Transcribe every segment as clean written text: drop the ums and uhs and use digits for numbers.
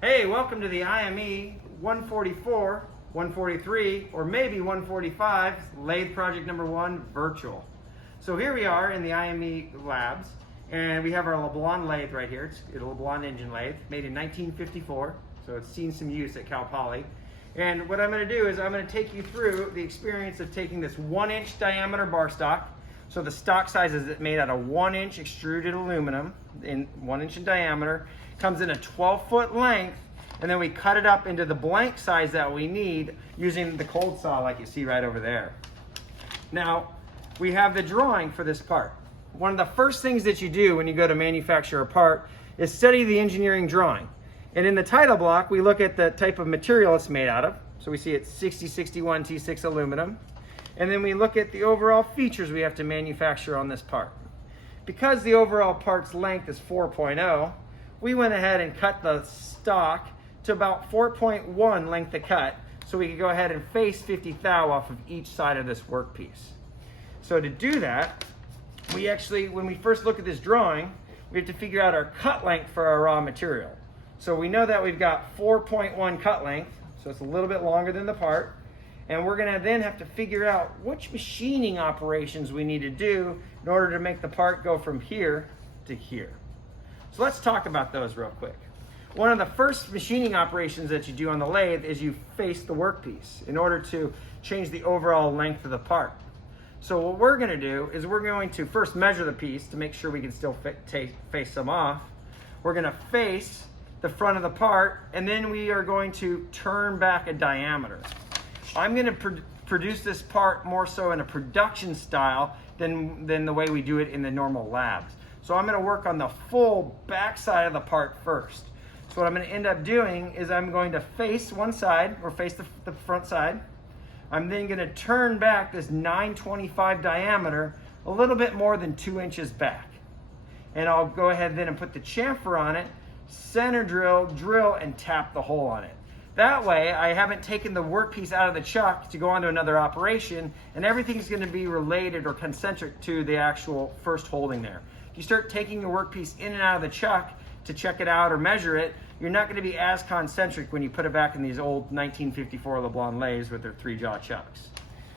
Hey, welcome to the IME 144, 143, or maybe 145 lathe project number 1 virtual. So here we are in the IME labs, and we have our LeBlanc lathe right here. It's a LeBlanc engine lathe made in 1954, so it's seen some use at Cal Poly. And what I'm going to do is I'm going to take you through the experience of taking this 1-inch diameter bar stock. So the stock size is made out of 1-inch extruded aluminum, in 1 inch in diameter, comes in a 12-foot length, and then we cut it up into the blank size that we need using the cold saw like you see right over there. Now, we have the drawing for this part. One of the first things that you do when you go to manufacture a part is study the engineering drawing. And in the title block, we look at the type of material it's made out of. So we see it's 6061 T6 aluminum. And then we look at the overall features we have to manufacture on this part. Because the overall part's length is 4.0, we went ahead and cut the stock to about 4.1 length of cut, so we could go ahead and face 50 thou off of each side of this workpiece. So to do that, we actually, when we first look at this drawing, we have to figure out our cut length for our raw material. So we know that we've got 4.1 cut length, so it's a little bit longer than the part. And we're gonna then have to figure out which machining operations we need to do in order to make the part go from here to here. So let's talk about those real quick. One of the first machining operations that you do on the lathe is you face the workpiece in order to change the overall length of the part. So what we're gonna do is we're going to first measure the piece to make sure we can still face some off. We're gonna face the front of the part, and then we are going to turn back a diameter. I'm going to produce this part more so in a production style than the way we do it in the normal labs. So I'm going to work on the full back side of the part first. So what I'm going to end up doing is I'm going to face one side, or face the front side. I'm then going to turn back this 925 diameter a little bit more than 2 inches back. And I'll go ahead then and put the chamfer on it, center drill, and tap the hole on it. That way, I haven't taken the workpiece out of the chuck to go on to another operation, and everything's going to be related or concentric to the actual first holding there. If you start taking your workpiece in and out of the chuck to check it out or measure it, you're not going to be as concentric when you put it back in these old 1954 LeBlanc lathes with their 3-jaw chucks.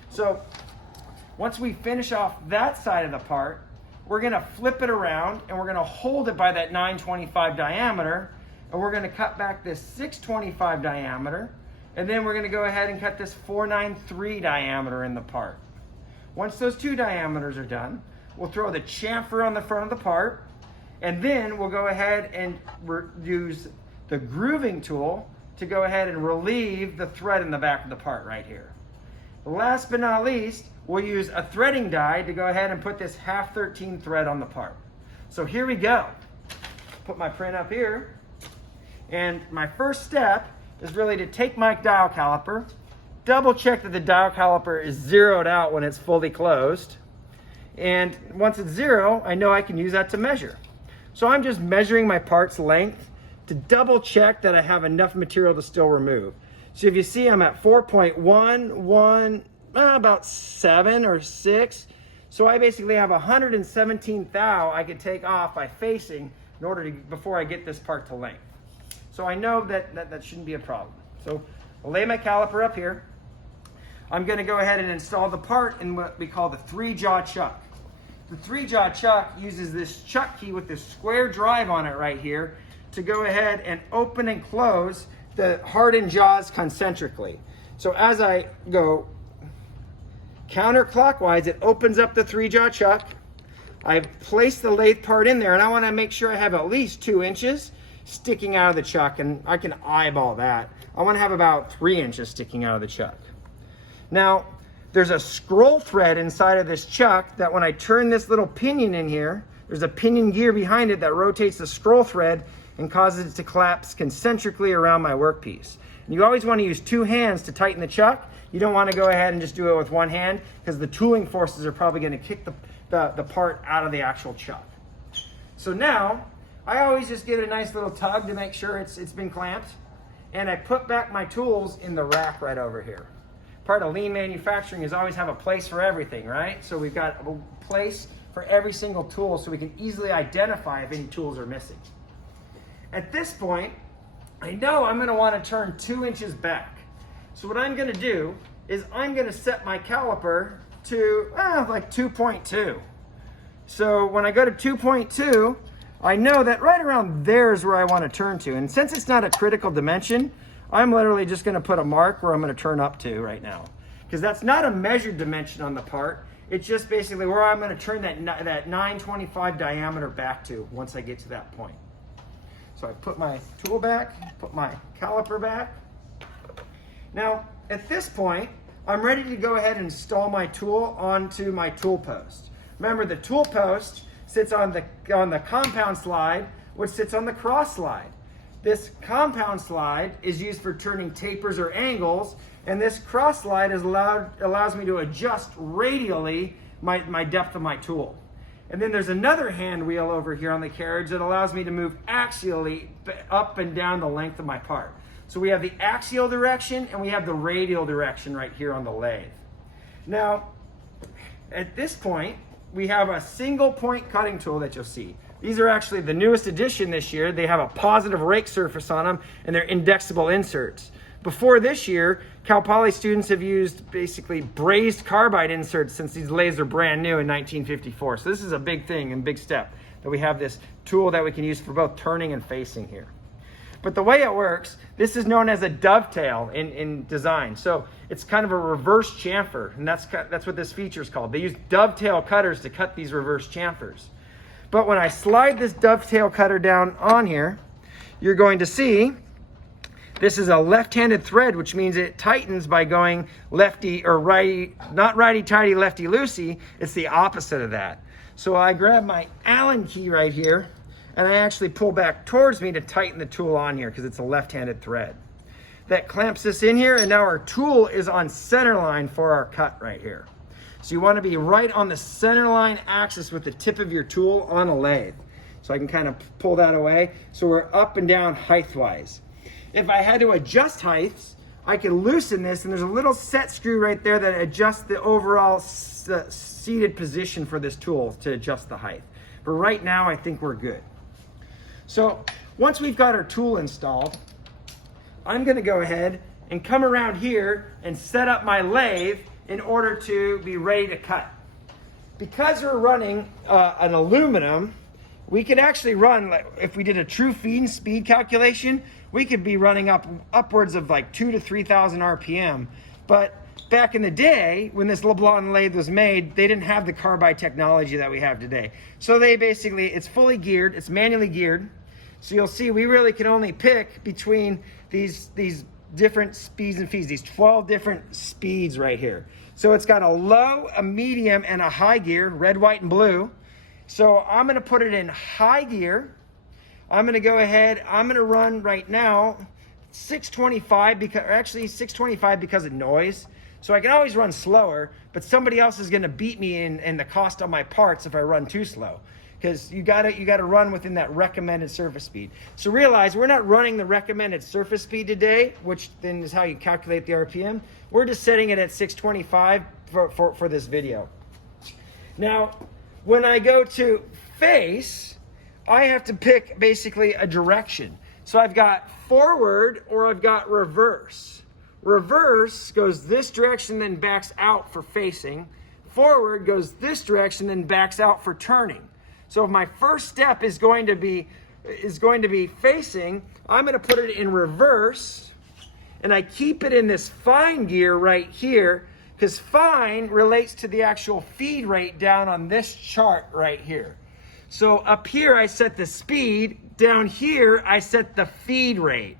So, once we finish off that side of the part, we're going to flip it around and we're going to hold it by that 925 diameter. And we're going to cut back this 625 diameter, and then we're going to go ahead and cut this 493 diameter in the part. Once those two diameters are done, we'll throw the chamfer on the front of the part, and then we'll go ahead and use the grooving tool to go ahead and relieve the thread in the back of the part right here. Last but not least, we'll use a threading die to go ahead and put this 1/2-13 thread on the part. So here we go. Put my print up here. And my first step is really to take my dial caliper, double check that the dial caliper is zeroed out when it's fully closed. And once it's 0, I know I can use that to measure. So I'm just measuring my part's length to double check that I have enough material to still remove. So if you see, I'm at 4.11, about 7 or 6. So I basically have 117 thou I could take off by facing in order to, before I get this part to length. So I know that shouldn't be a problem. So I'll lay my caliper up here. I'm going to go ahead and install the part in what we call the 3-jaw chuck. The 3-jaw chuck uses this chuck key with this square drive on it right here to go ahead and open and close the hardened jaws concentrically. So as I go counterclockwise, it opens up the 3-jaw chuck. I've placed the lathe part in there, and I want to make sure I have at least 2 inches sticking out of the chuck, and I can eyeball that. I want to have about 3 inches sticking out of the chuck. Now, there's a scroll thread inside of this chuck that when I turn this little pinion in here, there's a pinion gear behind it that rotates the scroll thread and causes it to collapse concentrically around my workpiece. And you always want to use 2 hands to tighten the chuck. You don't want to go ahead and just do it with 1 hand, because the tooling forces are probably going to kick the part out of the actual chuck. So now, I always just give it a nice little tug to make sure it's been clamped. And I put back my tools in the rack right over here. Part of lean manufacturing is always have a place for everything, right? So we've got a place for every single tool so we can easily identify if any tools are missing. At this point, I know I'm gonna wanna turn 2 inches back. So what I'm gonna do is I'm gonna set my caliper to like 2.2. So when I go to 2.2, I know that right around there is where I want to turn to. And since it's not a critical dimension, I'm literally just going to put a mark where I'm going to turn up to right now. Because that's not a measured dimension on the part. It's just basically where I'm going to turn that 925 diameter back to once I get to that point. So I put my tool back, put my caliper back. Now, at this point, I'm ready to go ahead and install my tool onto my tool post. Remember, the tool post sits on the compound slide, which sits on the cross slide. This compound slide is used for turning tapers or angles, and this cross slide allows me to adjust radially my depth of my tool. And then there's another hand wheel over here on the carriage that allows me to move axially up and down the length of my part. So we have the axial direction and we have the radial direction right here on the lathe. Now, at this point, we have a single point cutting tool that you'll see. These are actually the newest addition this year. They have a positive rake surface on them and they're indexable inserts. Before this year, Cal Poly students have used basically brazed carbide inserts since these lathes are brand new in 1954. So this is a big thing and big step that we have this tool that we can use for both turning and facing here. But the way it works, this is known as a dovetail in design. So it's kind of a reverse chamfer, and that's what this feature is called. They use dovetail cutters to cut these reverse chamfers. But when I slide this dovetail cutter down on here, you're going to see this is a left-handed thread, which means it tightens by going lefty or righty, not righty-tighty, lefty-loosey. It's the opposite of that. So I grab my Allen key right here, and I actually pull back towards me to tighten the tool on here because it's a left-handed thread. That clamps this in here, and now our tool is on center line for our cut right here. So you want to be right on the center line axis with the tip of your tool on a lathe. So I can kind of pull that away. So we're up and down height-wise. If I had to adjust heights, I could loosen this, and there's a little set screw right there that adjusts the overall seated position for this tool to adjust the height. But right now, I think we're good. So once we've got our tool installed, I'm going to go ahead and come around here and set up my lathe in order to be ready to cut. Because we're running an aluminum, we could actually run, like if we did a true feed and speed calculation, we could be running upwards of like 2,000 to 3,000 RPM. But back in the day, when this LeBlanc lathe was made, they didn't have the carbide technology that we have today. So they basically, it's fully geared, it's manually geared. So you'll see we really can only pick between these different speeds and feeds, these 12 different speeds right here. So it's got a low, a medium, and a high gear, red, white, and blue. So I'm gonna put it in high gear. I'm gonna go ahead, I'm gonna run right now 625, because of noise. So I can always run slower, but somebody else is gonna beat me in the cost on my parts if I run too slow. Because you gotta run within that recommended surface speed. So realize we're not running the recommended surface speed today, which then is how you calculate the RPM. We're just setting it at 625 for this video. Now, when I go to face, I have to pick basically a direction. So I've got forward or I've got reverse. Reverse goes this direction, then backs out for facing. Forward goes this direction, then backs out for turning. So if my first step is going to be facing, I'm going to put it in reverse, and I keep it in this fine gear right here, because fine relates to the actual feed rate down on this chart right here. So up here I set the speed, down here I set the feed rate.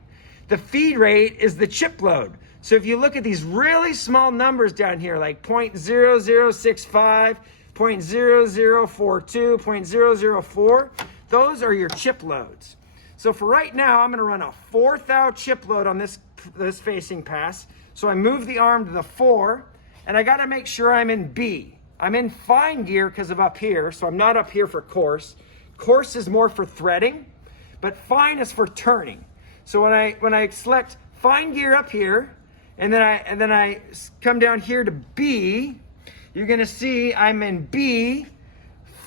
The feed rate is the chip load. So if you look at these really small numbers down here, like 0.0065, 0.0042, 0.004, those are your chip loads. So for right now, I'm gonna run a 4 thou chip load on this facing pass. So I move the arm to the 4, and I gotta make sure I'm in B. I'm in fine gear because of up here, so I'm not up here for coarse. Coarse is more for threading, but fine is for turning. So when I select fine gear up here, and then I come down here to B, you're gonna see I'm in B4,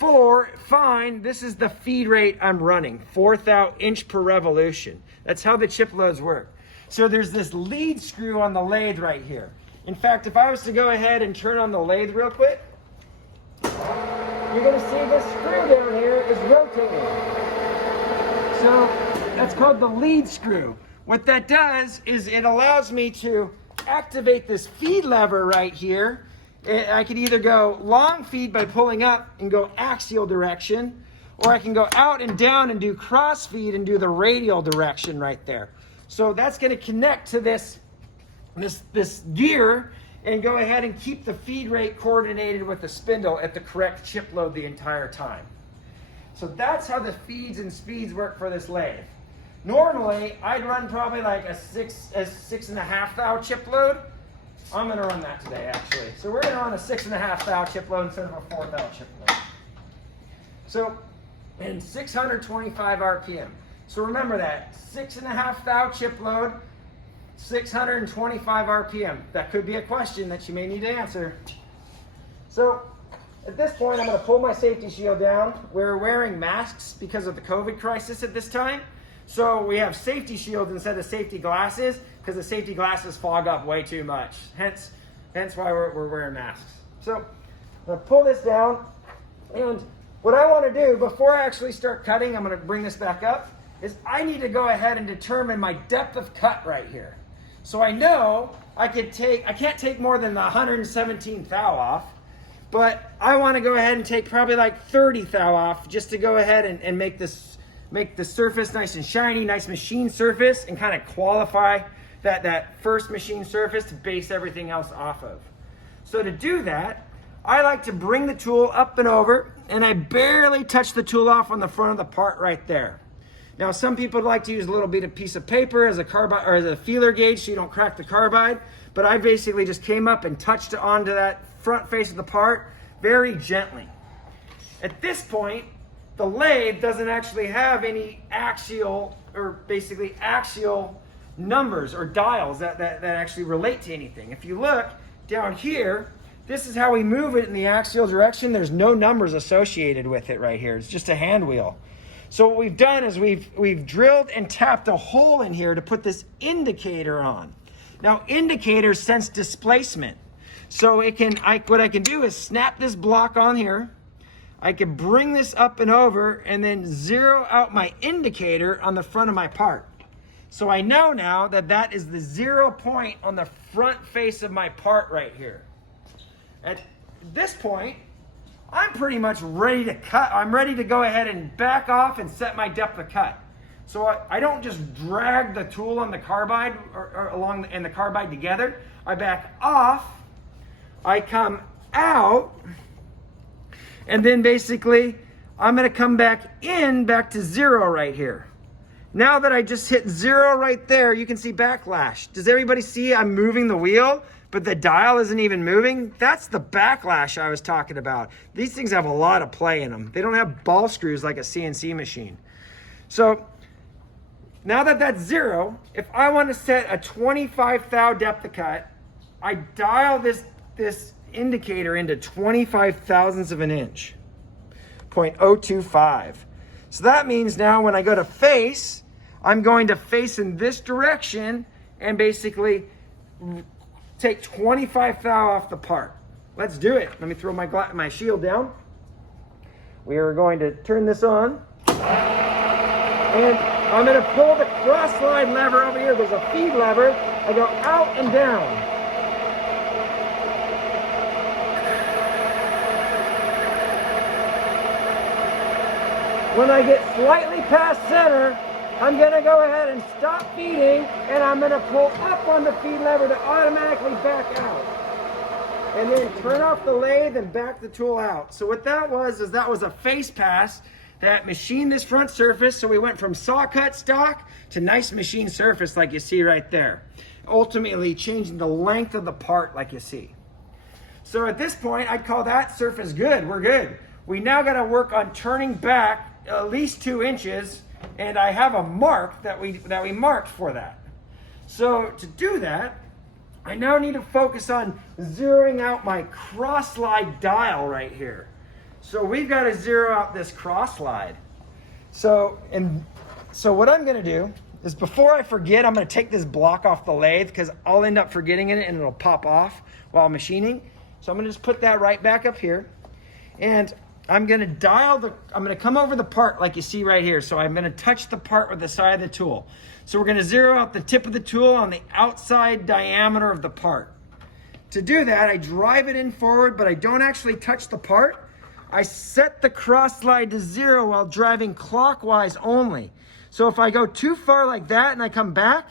therefore, find, this is the feed rate I'm running, 4th inch per revolution. That's how the chip loads work. So there's this lead screw on the lathe right here. In fact, if I was to go ahead and turn on the lathe real quick, you're going to see this screw down here is rotating. So that's called the lead screw. What that does is it allows me to activate this feed lever right here. I could either go long feed by pulling up and go axial direction, or I can go out and down and do cross feed and do the radial direction right there. So that's going to connect to this gear and go ahead and keep the feed rate coordinated with the spindle at the correct chip load the entire time. So that's how the feeds and speeds work for this lathe. Normally, I'd run probably like a 6.5 thou chip load. I'm going to run that today, actually. So we're going to run a 6.5 thou chip load instead of a 4 thou chip load. So, and 625 RPM. So remember that, 6.5 thou chip load, 625 RPM. That could be a question that you may need to answer. So at this point, I'm going to pull my safety shield down. We're wearing masks because of the COVID crisis at this time. So we have safety shields instead of safety glasses because the safety glasses fog up way too much. Hence why we're wearing masks. So I'm going to pull this down. And what I want to do before I actually start cutting, I'm going to bring this back up, is I need to go ahead and determine my depth of cut right here. So I know I can't take more than the 117 thou off, but I want to go ahead and take probably like 30 thou off just to go ahead and make the surface nice and shiny, nice machine surface, and kind of qualify that first machine surface to base everything else off of. So to do that, I like to bring the tool up and over, and I barely touch the tool off on the front of the part right there. Now, some people like to use a little bit of piece of paper as a carbide or as a feeler gauge so you don't crack the carbide, but I basically just came up and touched it onto that front face of the part very gently. At this point, the lathe doesn't actually have any axial numbers or dials that actually relate to anything. If you look down here, this is how we move it in the axial direction. There's no numbers associated with it right here. It's just a hand wheel. So what we've done is we've drilled and tapped a hole in here to put this indicator on. Now indicators sense displacement. So what I can do is snap this block on here. I can bring this up and over and then zero out my indicator on the front of my part. So I know now that is the 0 point on the front face of my part right here. At this point, I'm pretty much ready to cut. I'm ready to go ahead and back off and set my depth of cut. So I don't just drag the tool on the carbide and the carbide together. I back off, I come out, and then basically I'm going to come back to 0 right here. Now that I just hit 0 right there, you can see backlash. Does everybody see I'm moving the wheel, but the dial isn't even moving? That's the backlash I was talking about. These things have a lot of play in them. They don't have ball screws like a CNC machine. So now that that's 0, if I want to set a 25 thou depth of cut, I dial this indicator into 25 thousandths of an inch, 0.025. So that means now when I go to face, I'm going to face in this direction and basically take 25 thou off the part. Let's do it. Let me throw my shield down. We are going to turn this on. And I'm going to pull the cross slide lever over here. There's a feed lever. I go out and down. When I get slightly past center, I'm going to go ahead and stop feeding, and I'm going to pull up on the feed lever to automatically back out. And then turn off the lathe and back the tool out. So what that was a face pass that machined this front surface. So we went from saw cut stock to nice machine surface like you see right there. Ultimately changing the length of the part like you see. So at this point, I'd call that surface good. We're good. We now got to work on turning back at least 2 inches, and I have a mark that we marked for that. So to do that, I now need to focus on zeroing out my cross slide dial right here. So we've got to zero out this cross slide. So what I'm going to do is, before I forget, I'm going to take this block off the lathe because I'll end up forgetting it and it'll pop off while machining. So I'm going to just put that right back up here. And I'm going to I'm going to come over the part like you see right here. So I'm going to touch the part with the side of the tool. So we're going to zero out the tip of the tool on the outside diameter of the part. To do that, I drive it in forward, but I don't actually touch the part. I set the cross slide to 0 while driving clockwise only. So if I go too far like that and I come back,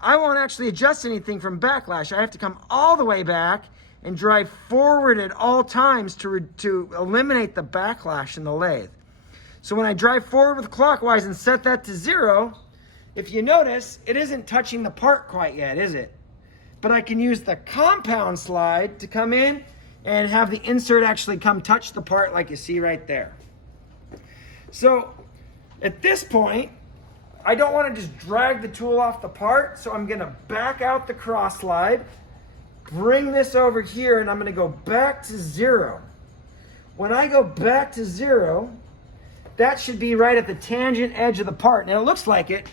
I won't actually adjust anything from backlash. I have to come all the way back and drive forward at all times to eliminate the backlash in the lathe. So when I drive forward with clockwise and set that to 0, if you notice, it isn't touching the part quite yet, is it? But I can use the compound slide to come in and have the insert actually come touch the part like you see right there. So at this point, I don't want to just drag the tool off the part, so I'm going to back out the cross slide, bring this over here, and I'm going to go back to 0. When I go back to 0, that should be right at the tangent edge of the part. Now it looks like it,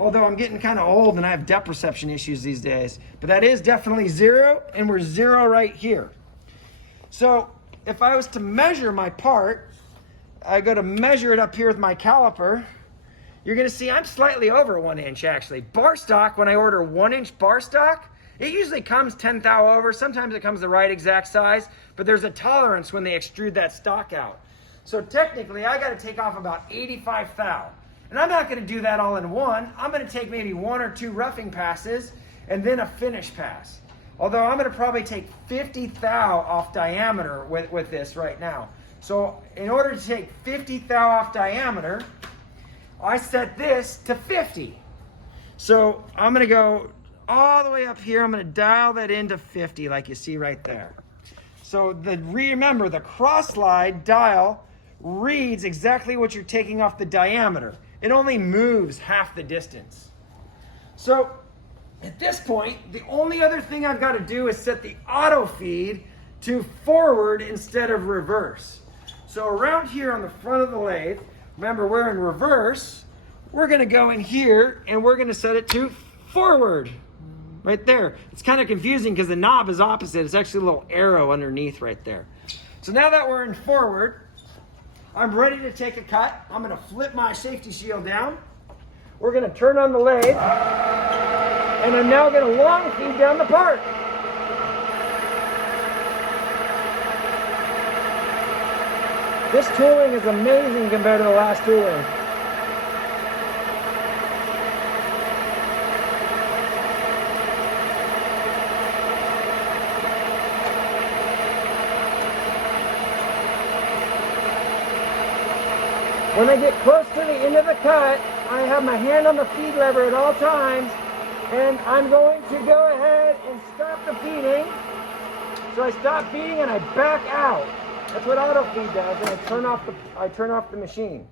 although I'm getting kind of old and I have depth perception issues these days. But that is definitely 0, and we're 0 right here. So if I was to measure my part, I go to measure it up here with my caliper. You're going to see I'm slightly over 1 inch actually. Bar stock, when I order 1 inch bar stock, it usually comes 10 thou over. Sometimes it comes the right exact size, but there's a tolerance when they extrude that stock out. So technically, I got to take off about 85 thou. And I'm not going to do that all in one. I'm going to take maybe 1 or 2 roughing passes and then a finish pass. Although I'm going to probably take 50 thou off diameter with this right now. So in order to take 50 thou off diameter, I set this to 50. So I'm going to go all the way up here. I'm going to dial that into 50 like you see right there. So remember, the cross slide dial reads exactly what you're taking off the diameter. It only moves half the distance. So at this point, the only other thing I've got to do is set the auto feed to forward instead of reverse. So around here on the front of the lathe, remember we're in reverse, we're going to go in here and we're going to set it to forward. Right there. It's kind of confusing because the knob is opposite. It's actually a little arrow underneath right there. So now that we're in forward, I'm ready to take a cut. I'm going to flip my safety shield down. We're going to turn on the lathe. And I'm now going to long feed down the part. This tooling is amazing compared to the last tooling. When I get close to the end of the cut, I have my hand on the feed lever at all times, and I'm going to go ahead and stop the feeding. So I stop feeding and I back out. That's what auto feed does, and I turn off the machine.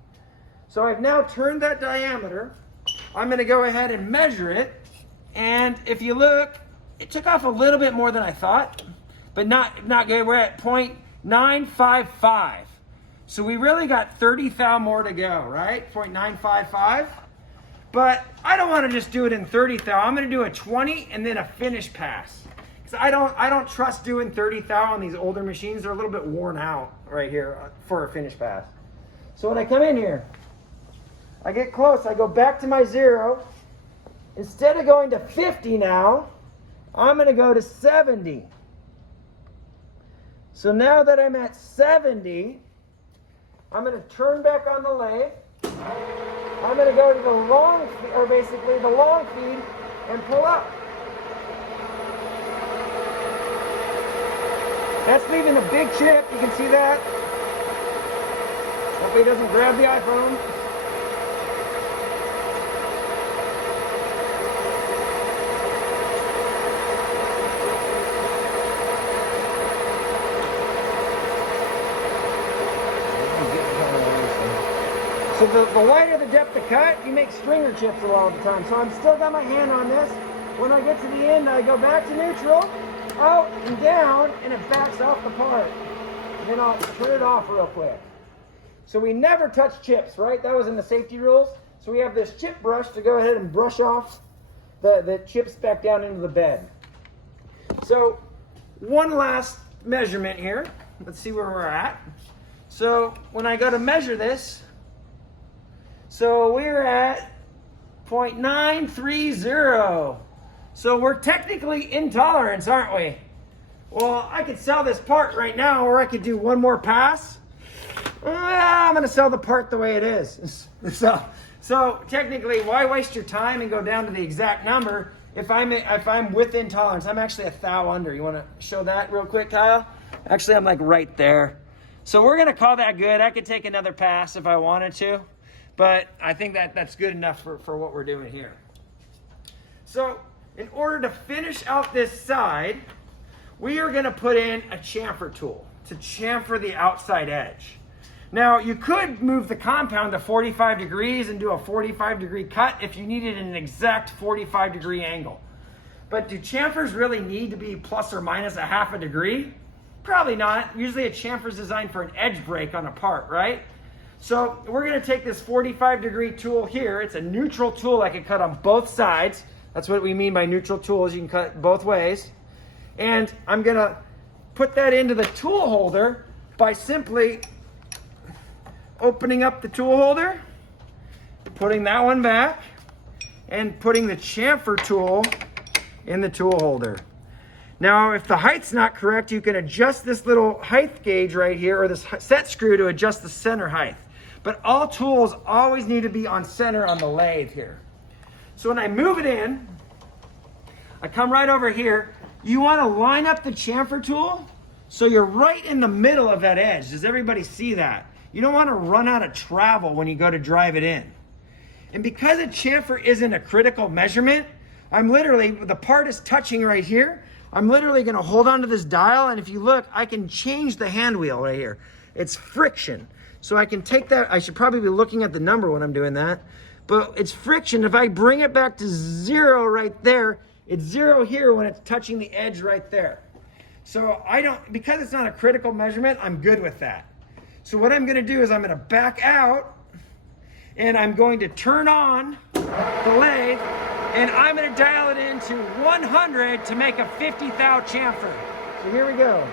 So I've now turned that diameter. I'm going to go ahead and measure it, and if you look, it took off a little bit more than I thought, but not good. We're at 0.955. So we really got 30 thou more to go, right? 0.955. But I don't want to just do it in 30 thou. I'm going to do a 20 and then a finish pass. Because I don't trust doing 30 thou on these older machines. They're a little bit worn out right here for a finish pass. So when I come in here, I get close. I go back to my 0. Instead of going to 50 now, I'm going to go to 70. So now that I'm at 70, I'm going to turn back on the lathe. I'm going to go to the long feed, or basically the long feed, and pull up. That's leaving a big chip. You can see that. Hopefully it doesn't grab the iPhone. So the wider the depth of cut, you make stringer chips a lot of the time. So I'm still got my hand on this. When I get to the end, I go back to neutral, out and down, and it backs off the part. then I'll turn it off real quick. So we never touch chips, right? That was in the safety rules. So we have this chip brush to go ahead and brush off the chips back down into the bed. So one last measurement here. Let's see where we're at. So when I go to measure this, so we're at 0.930. So we're technically in tolerance, aren't we? Well, I could sell this part right now, or I could do one more pass. I'm gonna sell the part the way it is. So technically, why waste your time and go down to the exact number if I'm within tolerance? I'm actually a thou under. You wanna show that real quick, Kyle? Actually, I'm like right there. So we're gonna call that good. I could take another pass if I wanted to, but I think that's good enough for what we're doing here. So in order to finish out this side, we are gonna put in a chamfer tool to chamfer the outside edge. Now, you could move the compound to 45 degrees and do a 45-degree cut if you needed an exact 45-degree angle. But do chamfers really need to be plus or minus a half a degree? Probably not. Usually a chamfer is designed for an edge break on a part, right? So we're going to take this 45-degree tool here. It's a neutral tool I can cut on both sides. That's what we mean by neutral tools. You can cut both ways. And I'm going to put that into the tool holder by simply opening up the tool holder, putting that one back, and putting the chamfer tool in the tool holder. Now, if the height's not correct, you can adjust this little height gauge right here, or this set screw to adjust the center height. But all tools always need to be on center on the lathe here. So when I move it in, I come right over here. You want to line up the chamfer tool so you're right in the middle of that edge. Does everybody see that? You don't want to run out of travel when you go to drive it in. And because a chamfer isn't a critical measurement, the part is touching right here. I'm literally going to hold onto this dial, and if you look, I can change the hand wheel right here. It's friction. So I can take that, I should probably be looking at the number when I'm doing that, but it's friction. If I bring it back to 0 right there, it's 0 here when it's touching the edge right there. So because it's not a critical measurement, I'm good with that. So what I'm going to do is I'm going to back out, and I'm going to turn on the lathe, and I'm going to dial it into 100 to make a 50 thou chamfer. So here we go.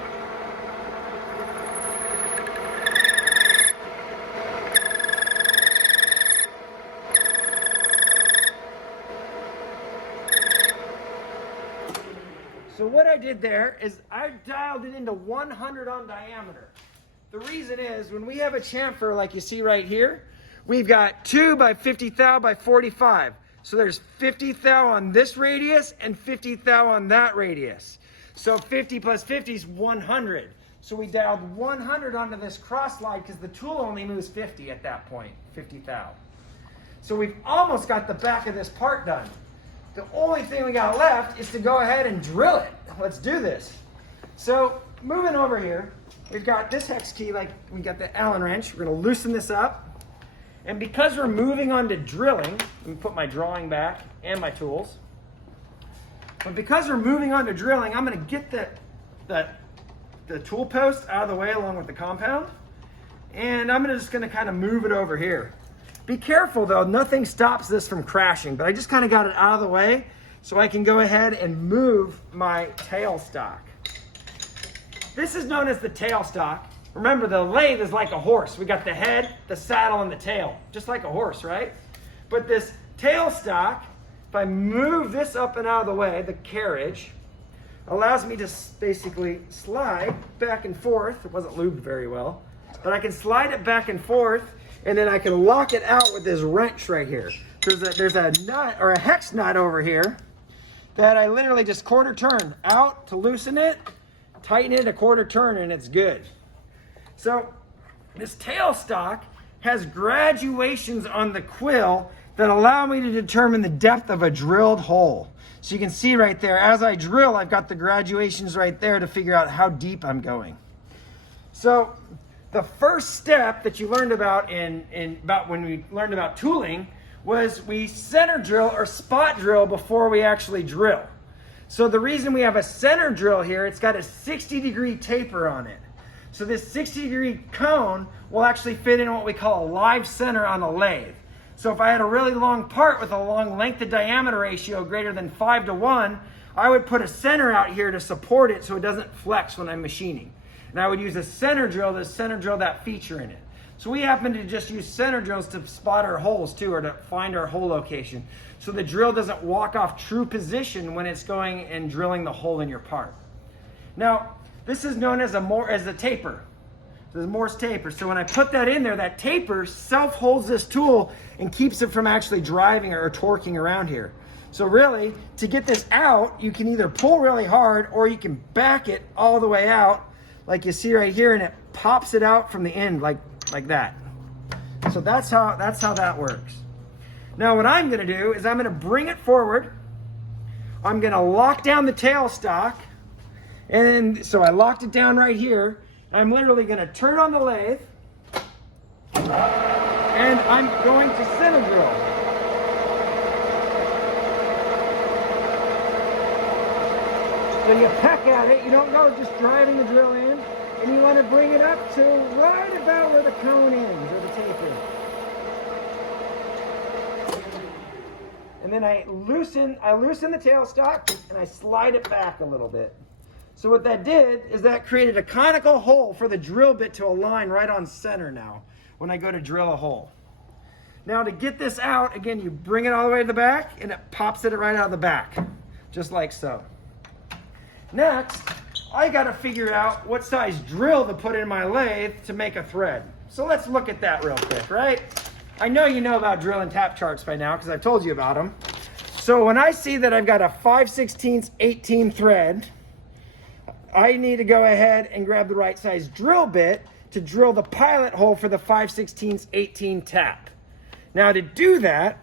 So what I did there is I dialed it into 100 on diameter. The reason is when we have a chamfer like you see right here, we've got 2 by 50 thou by 45. So there's 50 thou on this radius and 50 thou on that radius. So 50 plus 50 is 100. So we dialed 100 onto this cross slide because the tool only moves 50 at that point, 50 thou. So we've almost got the back of this part done. The only thing we got left is to go ahead and drill it. Let's do this. So moving over here, we've got this hex key, like we got the Allen wrench. We're going to loosen this up. And because we're moving on to drilling, let me put my drawing back and my tools. But because we're moving on to drilling, I'm going to get the tool post out of the way along with the compound. And I'm just going to kind of move it over here. Be careful though, nothing stops this from crashing, but I just kind of got it out of the way so I can go ahead and move my tailstock. This is known as the tailstock. Remember, the lathe is like a horse. We got the head, the saddle, and the tail, just like a horse, right? But this tailstock, if I move this up and out of the way, the carriage, allows me to basically slide back and forth. It wasn't lubed very well, but I can slide it back and forth, and then I can lock it out with this wrench right here. There's a nut or a hex nut over here that I literally just quarter turn out to loosen it, tighten it a quarter turn, and it's good. So this tailstock has graduations on the quill that allow me to determine the depth of a drilled hole. So you can see right there, as I drill, I've got the graduations right there to figure out how deep I'm going. So the first step that you learned about when we learned about tooling was we center drill or spot drill before we actually drill. So the reason we have a center drill here, it's got a 60-degree taper on it. So this 60-degree cone will actually fit in what we call a live center on a lathe. So if I had a really long part with a long length to diameter ratio greater than 5:1, I would put a center out here to support it so it doesn't flex when I'm machining. And I would use a center drill to center drill that feature in it. So we happen to just use center drills to spot our holes too, or to find our hole location. So the drill doesn't walk off true position when it's going and drilling the hole in your part. Now, this is known as a taper. This is Morse taper. So when I put that in there, that taper self-holds this tool and keeps it from actually driving or torquing around here. So really, to get this out, you can either pull really hard or you can back it all the way out, like you see right here, and it pops it out from the end like that. So that's how that works. Now what I'm going to do is I'm going to bring it forward. I'm going to lock down the tailstock. And so I locked it down right here. I'm literally going to turn on the lathe. And I'm going to center drill. So you peck at it. You don't go just driving the drill in. And you want to bring it up to right about where the cone ends, or the taper. And then I loosen the tailstock and I slide it back a little bit. So what that did is that created a conical hole for the drill bit to align right on center now when I go to drill a hole. Now to get this out, again, you bring it all the way to the back and it pops it right out of the back, just like so. Next, I got to figure out what size drill to put in my lathe to make a thread. So let's look at that real quick, right? I know you know about drill and tap charts by now because I've told you about them. So when I see that I've got a 5/16 18 thread, I need to go ahead and grab the right size drill bit to drill the pilot hole for the 5/16 18 tap. Now to do that,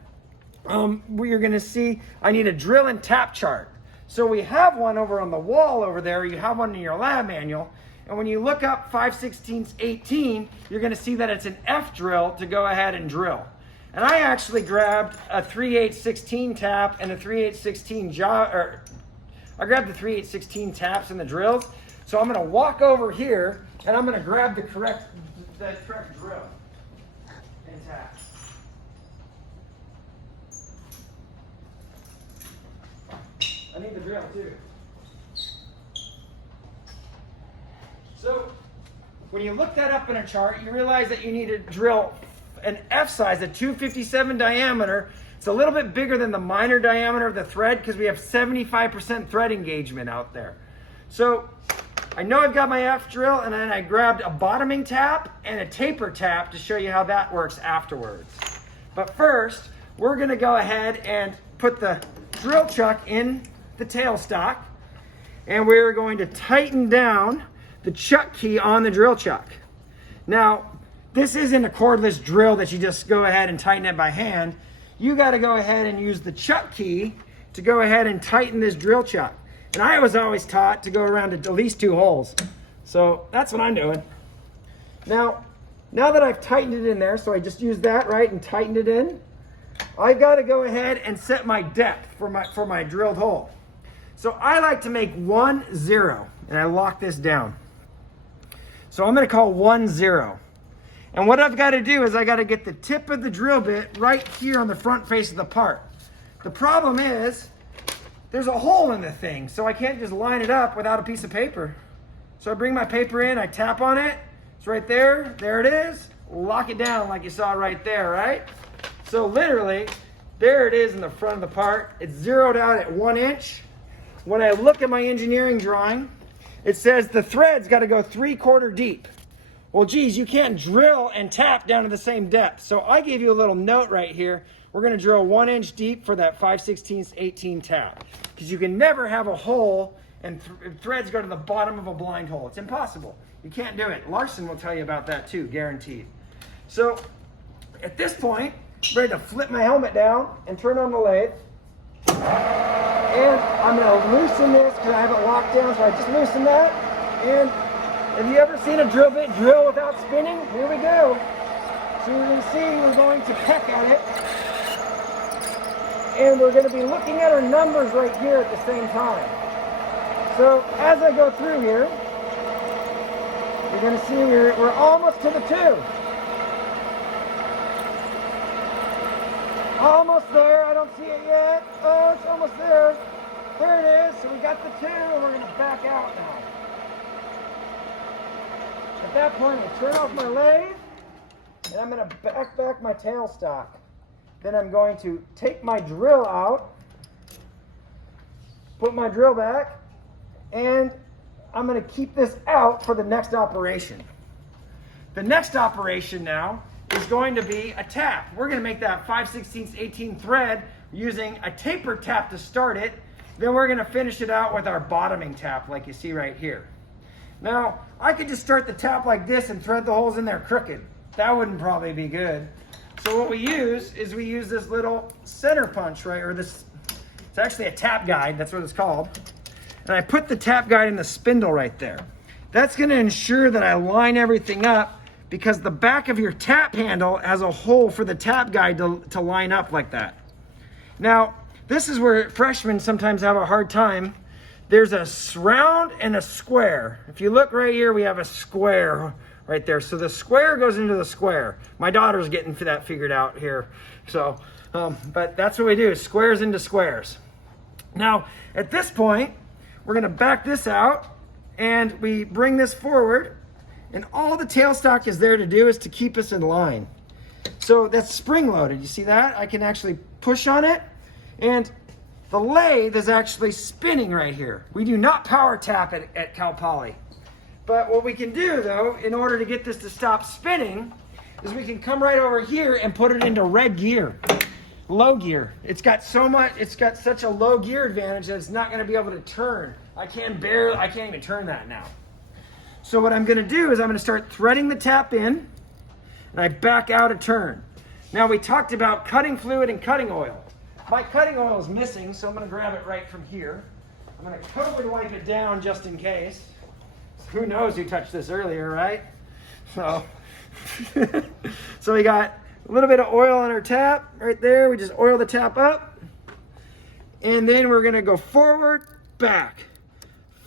you're going to see I need a drill and tap chart. So we have one over on the wall over there. You have one in your lab manual. And when you look up 5/16 18, you're going to see that it's an F drill to go ahead and drill. And I actually grabbed a 3/8 16 tap and a 3/8 16 I grabbed the 3/8 16 taps and the drills. So I'm going to walk over here and I'm going to grab the correct drill and tap. I need the drill too. So when you look that up in a chart, you realize that you need to drill an F size, a 257 diameter. It's a little bit bigger than the minor diameter of the thread because we have 75% thread engagement out there. So I know I've got my F drill, and then I grabbed a bottoming tap and a taper tap to show you how that works afterwards. But first, we're going to go ahead and put the drill chuck in the tailstock, and we're going to tighten down the chuck key on the drill chuck. Now, this isn't a cordless drill that you just go ahead and tighten it by hand. You got to go ahead and use the chuck key to go ahead and tighten this drill chuck. And I was always taught to go around at least 2 holes. So that's what I'm doing. Now that I've tightened it in there, so I just used that, right, and tightened it in, I've got to go ahead and set my depth for my drilled hole. So I like to make 1 0, and I lock this down. So I'm going to call 1 0. And what I've got to do is I got to get the tip of the drill bit right here on the front face of the part. The problem is there's a hole in the thing, so I can't just line it up without a piece of paper. So I bring my paper in, I tap on it, it's right there, there it is, lock it down like you saw right there, right? So literally, there it is in the front of the part. It's zeroed out at 1 inch. When I look at my engineering drawing, it says the thread's got to go 3/4 deep. Well, geez, you can't drill and tap down to the same depth. So I gave you a little note right here. We're going to drill 1 inch deep for that 5/16 18 tap, because you can never have a hole and threads go to the bottom of a blind hole. It's impossible. You can't do it. Larson will tell you about that too, guaranteed. So at this point, I'm ready to flip my helmet down and turn on the lathe. And I'm going to loosen this because I have it locked down, so I just loosen that. And have you ever seen a drill bit drill without spinning? Here we go. So you're going to see we're going to peck at it. And we're going to be looking at our numbers right here at the same time. So as I go through here, You're going to see we're almost to the 2. Almost there. I don't see it yet. Oh, it's almost there. There it is. So we got the 2, and we're going to back out now. At that point, I turn off my lathe, and I'm going to back my tailstock. Then I'm going to take my drill out, put my drill back, and I'm going to keep this out for the next operation. The next operation now is going to be a tap. We're going to make that 5/16 18 thread using a taper tap to start it. Then we're going to finish it out with our bottoming tap like you see right here. Now, I could just start the tap like this and thread the holes in there crooked. That wouldn't probably be good. So what we use is we use this little center punch, right? Or this, it's actually a tap guide, that's what it's called. And I put the tap guide in the spindle right there. That's going to ensure that I line everything up because the back of your tap handle has a hole for the tap guide to line up like that. Now, this is where freshmen sometimes have a hard time. There's a round and a square. If you look right here, we have a square right there. So the square goes into the square. My daughter's getting that figured out here. So, but that's what we do, squares into squares. Now, at this point, we're gonna back this out and we bring this forward, and all the tailstock is there to do is to keep us in line. So that's spring loaded, you see that? I can actually push on it, and the lathe is actually spinning right here. We do not power tap it at Cal Poly. But what we can do though, in order to get this to stop spinning, is we can come right over here and put it into red gear, low gear. It's got such a low gear advantage that it's not gonna be able to turn. I can't even turn that now. So what I'm gonna do is I'm gonna start threading the tap in, and I back out a turn. Now we talked about cutting fluid and cutting oil. My cutting oil is missing, so I'm gonna grab it right from here. I'm gonna COVID wipe it down just in case. Who knows who touched this earlier, right? So, so we got a little bit of oil on our tap right there. We just oil the tap up. And then we're gonna go forward, back,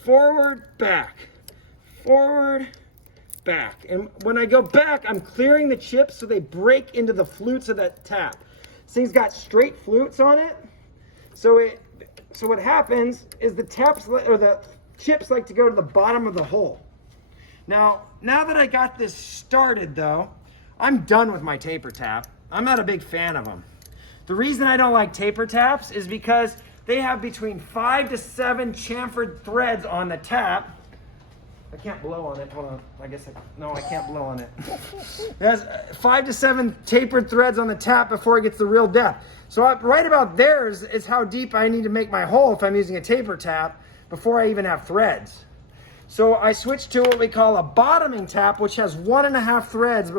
forward, back, forward, back. And when I go back, I'm clearing the chips so they break into the flutes of that tap. This thing's got straight flutes on it. So what happens is the chips like to go to the bottom of the hole. Now that I got this started though, I'm done with my taper tap. I'm not a big fan of them. The reason I don't like taper taps is because they have between 5 to 7 chamfered threads on the tap. I can't blow on it. Hold on. I can't blow on it. It has 5 to 7 tapered threads on the tap before it gets the real depth. So right about there is how deep I need to make my hole if I'm using a taper tap before I even have threads. So I switched to what we call a bottoming tap, which has 1.5 threads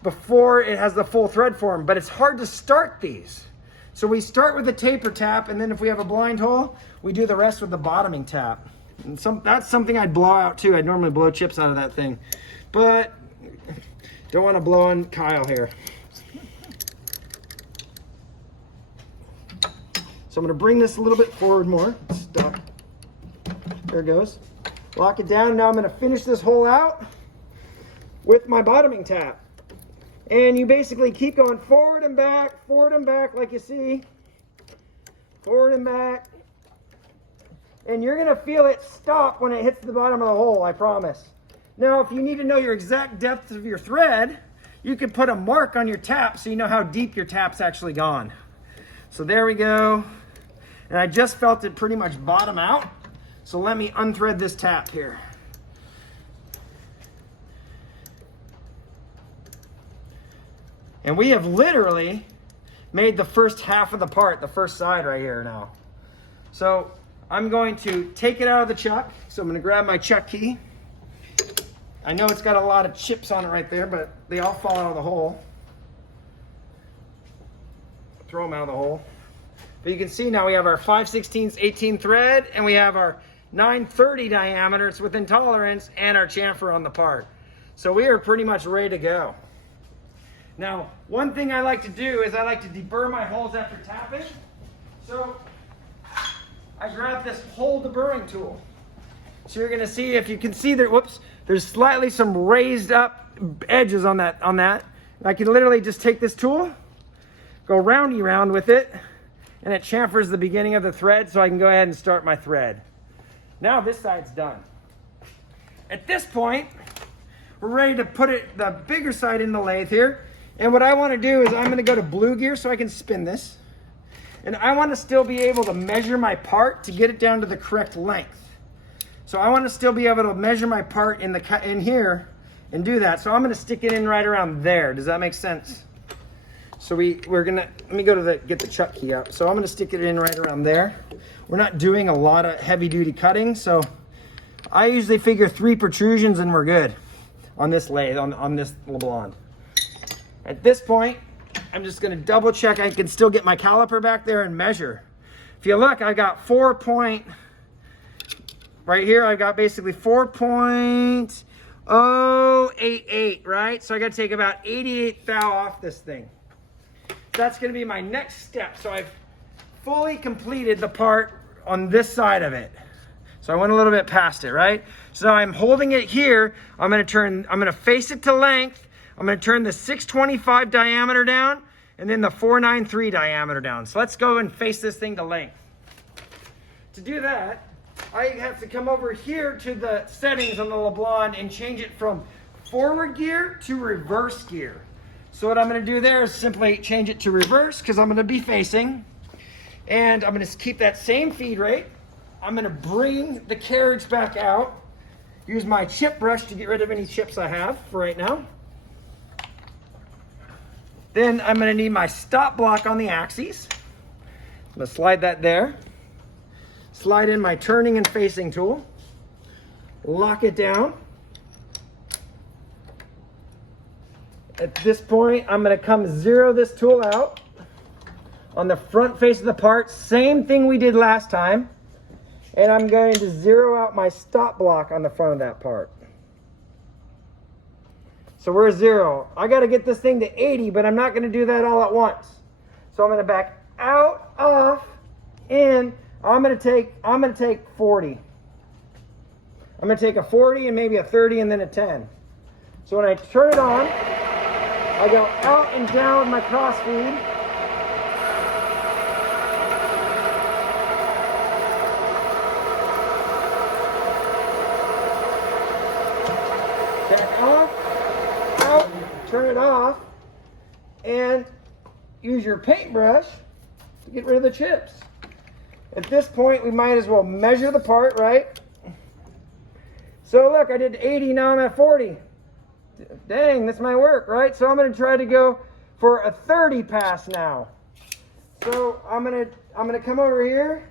before it has the full thread form. But it's hard to start these. So we start with the taper tap, and then if we have a blind hole, we do the rest with the bottoming tap. And that's something I'd blow out too. I'd normally blow chips out of that thing, but don't want to blow on Kyle here. So I'm going to bring this a little bit forward more. Stop. There it goes. Lock it down. Now I'm going to finish this hole out with my bottoming tap. And you basically keep going forward and back like you see. Forward and back. And you're going to feel it stop when it hits the bottom of the hole, I promise. Now, if you need to know your exact depth of your thread, you can put a mark on your tap so you know how deep your tap's actually gone. So there we go. And I just felt it pretty much bottom out. So let me unthread this tap here. And we have literally made the first half of the part, the first side right here now. So I'm going to take it out of the chuck. So I'm going to grab my chuck key. I know it's got a lot of chips on it right there, but they all fall out of the hole. Throw them out of the hole. But you can see now we have our 5/16 18 thread, and we have our 930 diameter, it's within tolerance, and our chamfer on the part. So we are pretty much ready to go. Now, one thing I like to do is I like to deburr my holes after tapping. So I grab this hole deburring tool. So you're gonna see, if you can see there, whoops, there's slightly some raised up edges on that. I can literally just take this tool, go roundy round with it, and it chamfers the beginning of the thread so I can go ahead and start my thread. Now this side's done. At this point, we're ready to put the bigger side in the lathe here. And what I want to do is I'm going to go to blue gear so I can spin this. And I want to still be able to measure my part to get it down to the correct length. So I want to still be able to measure my part in here and do that. So I'm going to stick it in right around there. Does that make sense? So we're gonna, let me go to get the chuck key up. So I'm gonna stick it in right around there. We're not doing a lot of heavy duty cutting, so I usually figure 3 protrusions and we're good on this lathe, on this LeBlanc. At this point, I'm just gonna double check I can still get my caliper back there and measure. If you look, I got right here, I've got basically 4.088, right? So I gotta take about 88 thou off this thing. That's going to be my next step. So I've fully completed the part on this side of it. So I went a little bit past it, right? So now I'm holding it here. I'm going to face it to length. I'm going to turn the 625 diameter down and then the 493 diameter down. So let's go and face this thing to length. To do that, I have to come over here to the settings on the LeBlanc and change it from forward gear to reverse gear. So what I'm going to do there is simply change it to reverse because I'm going to be facing. And I'm going to keep that same feed rate. I'm going to bring the carriage back out. Use my chip brush to get rid of any chips I have for right now. Then I'm going to need my stop block on the axes. I'm going to slide that there. Slide in my turning and facing tool. Lock it down. At this point, I'm going to come zero this tool out on the front face of the part. Same thing we did last time. And I'm going to zero out my stop block on the front of that part. So we're 0. I got to get this thing to 80, but I'm not going to do that all at once. So I'm going to back out, off, in. I'm going to take 40. I'm going to take a 40 and maybe a 30 and then a 10. So when I turn it on, I go out and down with my cross feed. Back off, out, turn it off, and use your paintbrush to get rid of the chips. At this point, we might as well measure the part, right? So look, I did 80, now I'm at 40. Dang, this might work, right? So I'm going to try to go for a 30 pass now. So I'm going to come over here.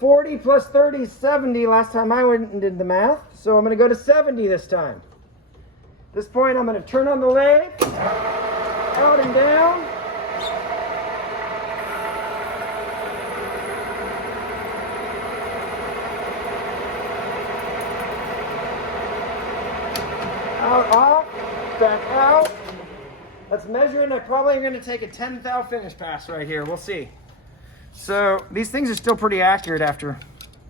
40 plus 30 is 70 last time I went and did the math. So I'm going to go to 70 this time. At this point, I'm going to turn on the lathe, out and down. Out, off, back out. Let's measure it, and I probably am going to take a 10 thou finish pass right here. We'll see. So these things are still pretty accurate after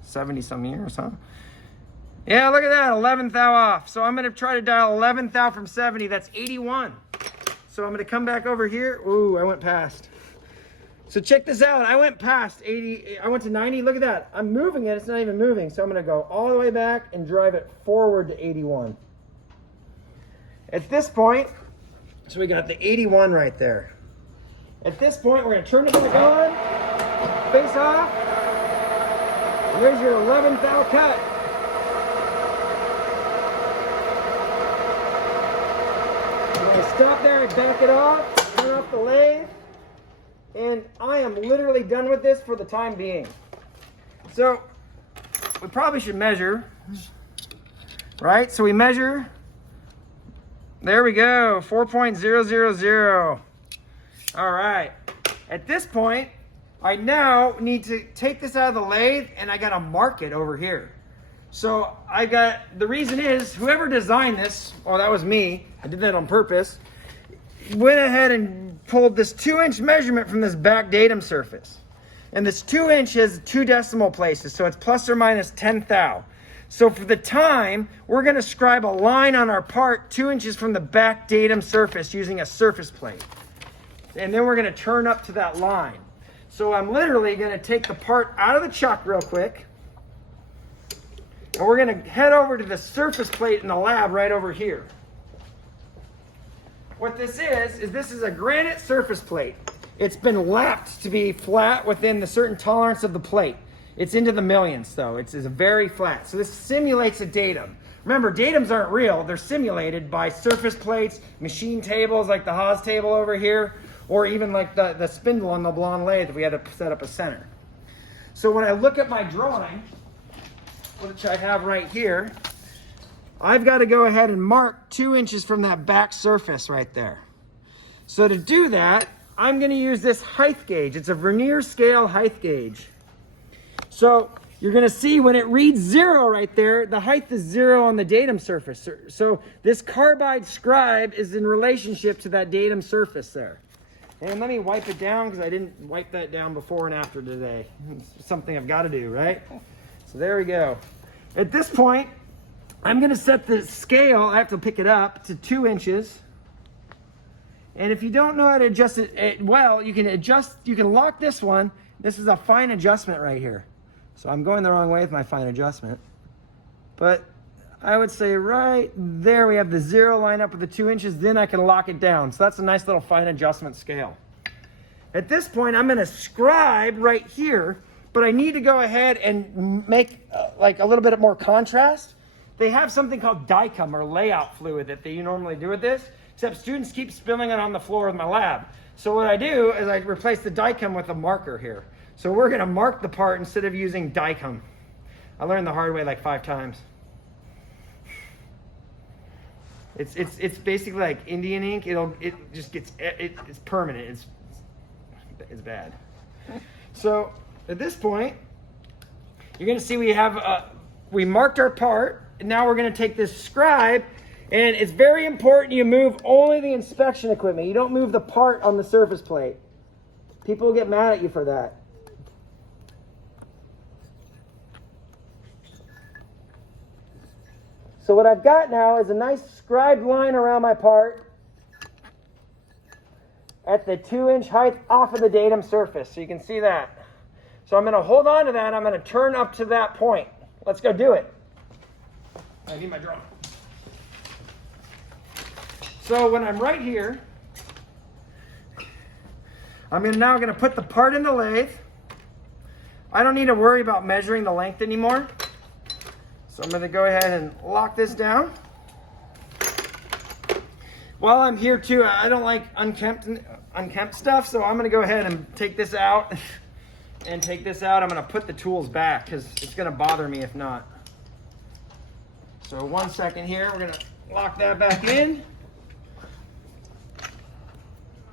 70 some years, huh? Yeah, look at that, 11 thou off. So I'm going to try to dial 11 thou from 70. That's 81. So I'm going to come back over here. Ooh, I went past. So check this out. I went past 80. I went to 90. Look at that. I'm moving it. It's not even moving. So I'm going to go all the way back and drive it forward to 81. At this point, so we got the 81 right there. At this point, we're going to turn it back on, face off, and there's your 11th thou cut. I'm going to stop there and back it off, turn off the lathe, and I am literally done with this for the time being. So, we probably should measure, right? So we measure. There we go, 4.000. All right. At this point, I now need to take this out of the lathe and I got to mark it over here. So the reason is, whoever designed this, oh, that was me, I did that on purpose, went ahead and pulled this 2-inch measurement from this back datum surface. And this 2 inch has 2 decimal places, so it's plus or minus 10 thou. So for the time, we're going to scribe a line on our part 2 inches from the back datum surface using a surface plate. And then we're going to turn up to that line. So I'm literally going to take the part out of the chuck real quick. And we're going to head over to the surface plate in the lab right over here. What this is a granite surface plate. It's been lapped to be flat within the certain tolerance of the plate. It's into the millions though. It's very flat. So this simulates a datum. Remember, datums aren't real. They're simulated by surface plates, machine tables like the Haas table over here, or even like the spindle on the blonde lathe if we had to set up a center. So when I look at my drawing, which I have right here, I've got to go ahead and mark 2 inches from that back surface right there. So to do that, I'm going to use this height gauge. It's a vernier scale height gauge. So you're going to see when it reads 0 right there, the height is 0 on the datum surface. So this carbide scribe is in relationship to that datum surface there. And let me wipe it down because I didn't wipe that down before and after today. It's something I've got to do, right? So there we go. At this point, I'm going to set the scale, I have to pick it up, to 2 inches. And if you don't know how to adjust it well, you can lock this one. This is a fine adjustment right here. So I'm going the wrong way with my fine adjustment. But I would say right there we have the 0 line up with the 2 inches, then I can lock it down. So that's a nice little fine adjustment scale. At this point, I'm going to scribe right here, but I need to go ahead and make like a little bit more contrast. They have something called dicum or layout fluid that you normally do with this, except students keep spilling it on the floor of my lab. So what I do is I replace the dicum with a marker here. So we're going to mark the part instead of using dicum. I learned the hard way like 5 times. It's basically like Indian ink. It's permanent. It's bad. So at this point, you're going to see we marked our part. And now we're going to take this scribe, and it's very important you move only the inspection equipment. You don't move the part on the surface plate. People will get mad at you for that. So what I've got now is a nice scribed line around my part at the 2-inch height off of the datum surface. So you can see that. So I'm going to hold on to that. I'm going to turn up to that point. Let's go do it. I need my drawing. So when I'm right here, I'm now going to put the part in the lathe. I don't need to worry about measuring the length anymore. So I'm going to go ahead and lock this down. While I'm here too, I don't like unkempt stuff, so I'm going to go ahead and take this out and take this out. I'm going to put the tools back because it's going to bother me if not. So 1 second here, we're going to lock that back in.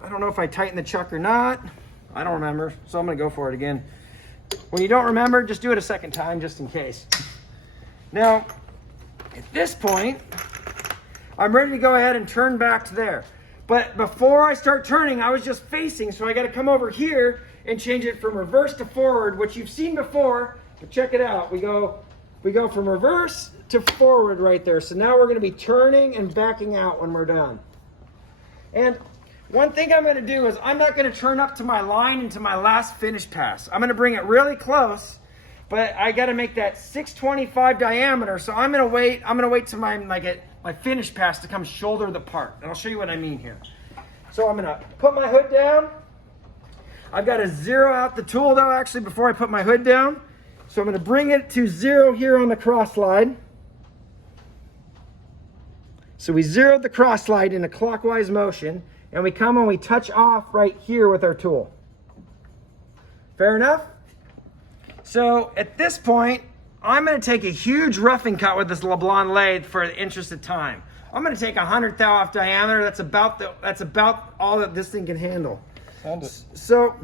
I don't know if I tighten the chuck or not. I don't remember, so I'm going to go for it again. When you don't remember, just do it a second time just in case. Now, at this point, I'm ready to go ahead and turn back to there. But before I start turning, I was just facing, so I got to come over here and change it from reverse to forward, which you've seen before, but check it out. We go from reverse to forward right there. So now we're going to be turning and backing out when we're done. And one thing I'm going to do is I'm not going to turn up to my line into my last finish pass. I'm going to bring it really close, but I got to make that 625 diameter. So I'm going to wait. I'm going to wait till my finish pass to come shoulder the part. And I'll show you what I mean here. So I'm going to put my hood down. I've got to zero out the tool though actually before I put my hood down. So I'm going to bring it to 0 here on the cross slide. So we zeroed the cross slide in a clockwise motion, and we come and we touch off right here with our tool. Fair enough? So at this point, I'm going to take a huge roughing cut with this LeBlanc lathe for the interest of time. I'm going to take 100 thou off diameter. That's about all that this thing can handle. So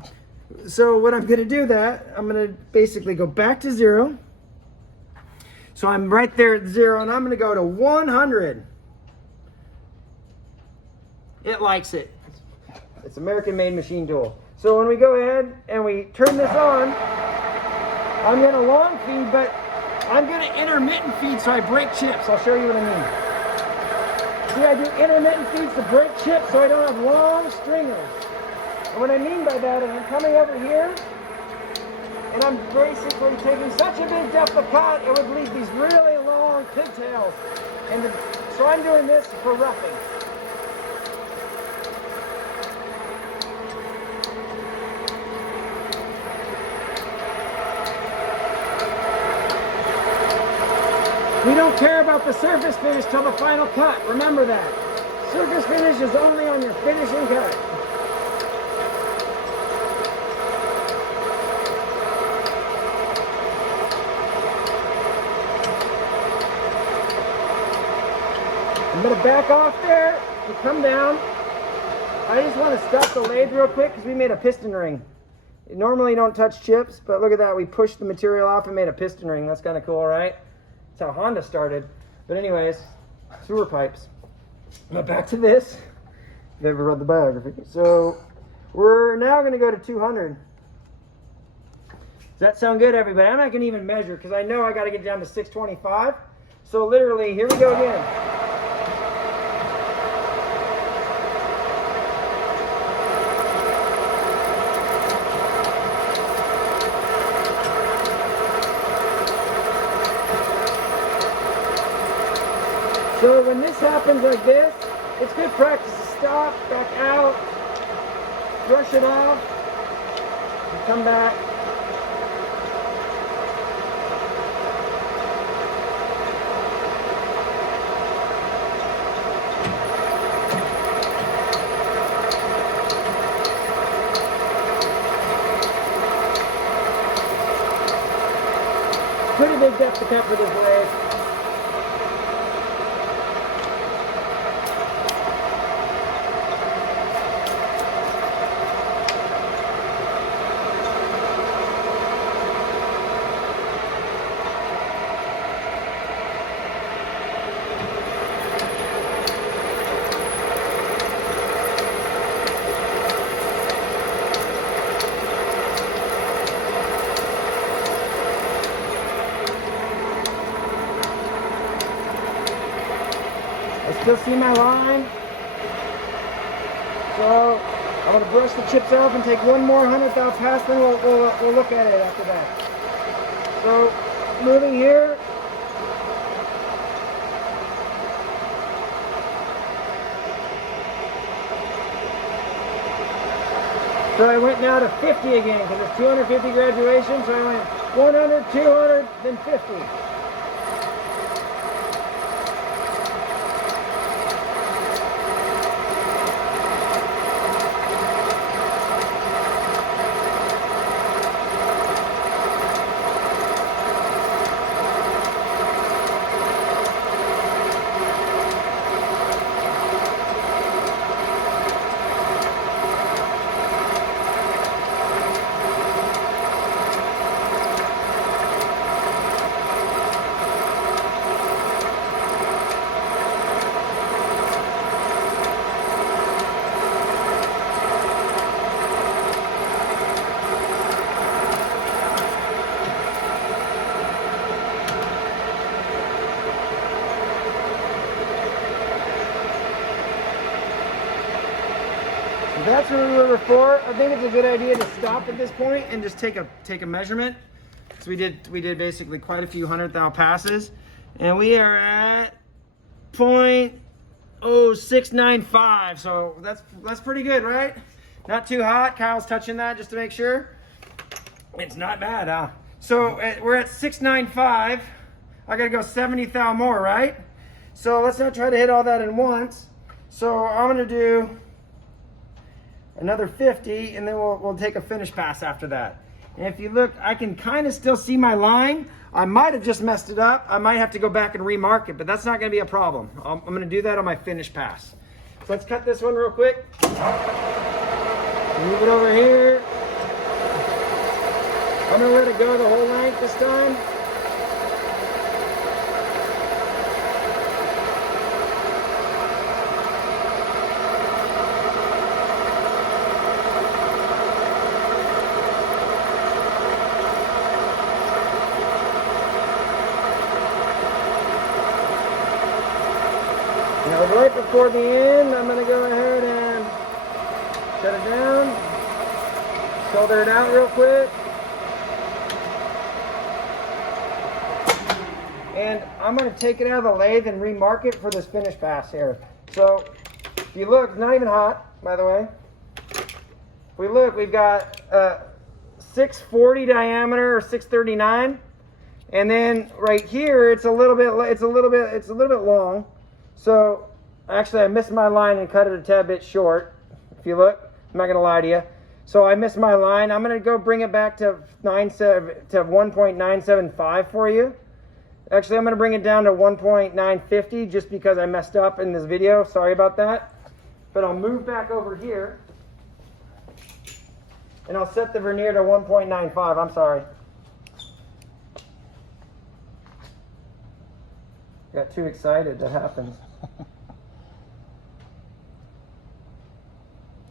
what I'm going to do I'm going to basically go back to 0. So I'm right there at 0, and I'm going to go to 100. It likes it. It's American-made machine tool. So when we go ahead and we turn this on, I'm going to long feed, but I'm going to intermittent feed so I break chips. I'll show you what I mean. See, I do intermittent feeds to break chips so I don't have long stringers. And what I mean by that is I'm coming over here and I'm basically taking such a big depth of cut, it would leave these really long pigtails. And so I'm doing this for roughing. We don't care about the surface finish till the final cut. Remember that. Surface finish is only on your finishing cut. I'm going to back off there and come down. I just want to stop the lathe real quick because we made a piston ring. Normally you don't touch chips, but look at that. We pushed the material off and made a piston ring. That's kind of cool, right? That's how Honda started. But anyways, sewer pipes. Now back to this. If you've ever read the biography. So we're now going to go to 200. Does that sound good, everybody? I'm not going to even measure because I know I got to get down to 625. So literally, here we go again. So when this happens like this, it's good practice to stop, back out, brush it off, and come back. Pretty big depth to cut for this lathe. Still see my line. So I'm going to brush the chips off and take one more 100th pass, then we'll look at it after that. So moving here. So I went now to 50 again because it's 250 graduation. So I went 100, 200, then 50. That's where we were before. I think it's a good idea to stop at this point and just take a measurement. So we did basically quite a few 100th passes, and we are at 0.0695. So that's pretty good, right? Not too hot. Kyle's touching that just to make sure. It's not bad, huh? So we're at 695. I gotta go 70 thou more, right? So let's not try to hit all that at once. So I'm gonna do another 50, and then we'll take a finish pass after that. And if you look, I can kind of still see my line. I might have just messed it up. I might have to go back and remark it, but that's not going to be a problem. I'm going to do that on my finish pass. So let's cut this one real quick. Move it over here. I'm going to let it go the whole length this time. before the end, I'm going to go ahead and shut it down, solder it out real quick. And I'm going to take it out of the lathe and remark it for this finish pass here. So if you look, it's not even hot, by the way. If we look, we've got 640 diameter or 639, and then right here it's a little bit long. So actually I missed my line and cut it a tad bit short. If you look, I'm not gonna lie to you. So I missed my line. I'm gonna go bring it back to 1.975 for you. Actually, I'm gonna bring it down to 1.950 just because I messed up in this video. Sorry about that. But I'll move back over here and I'll set the vernier to 1.95. I'm sorry. Got too excited. That happens. At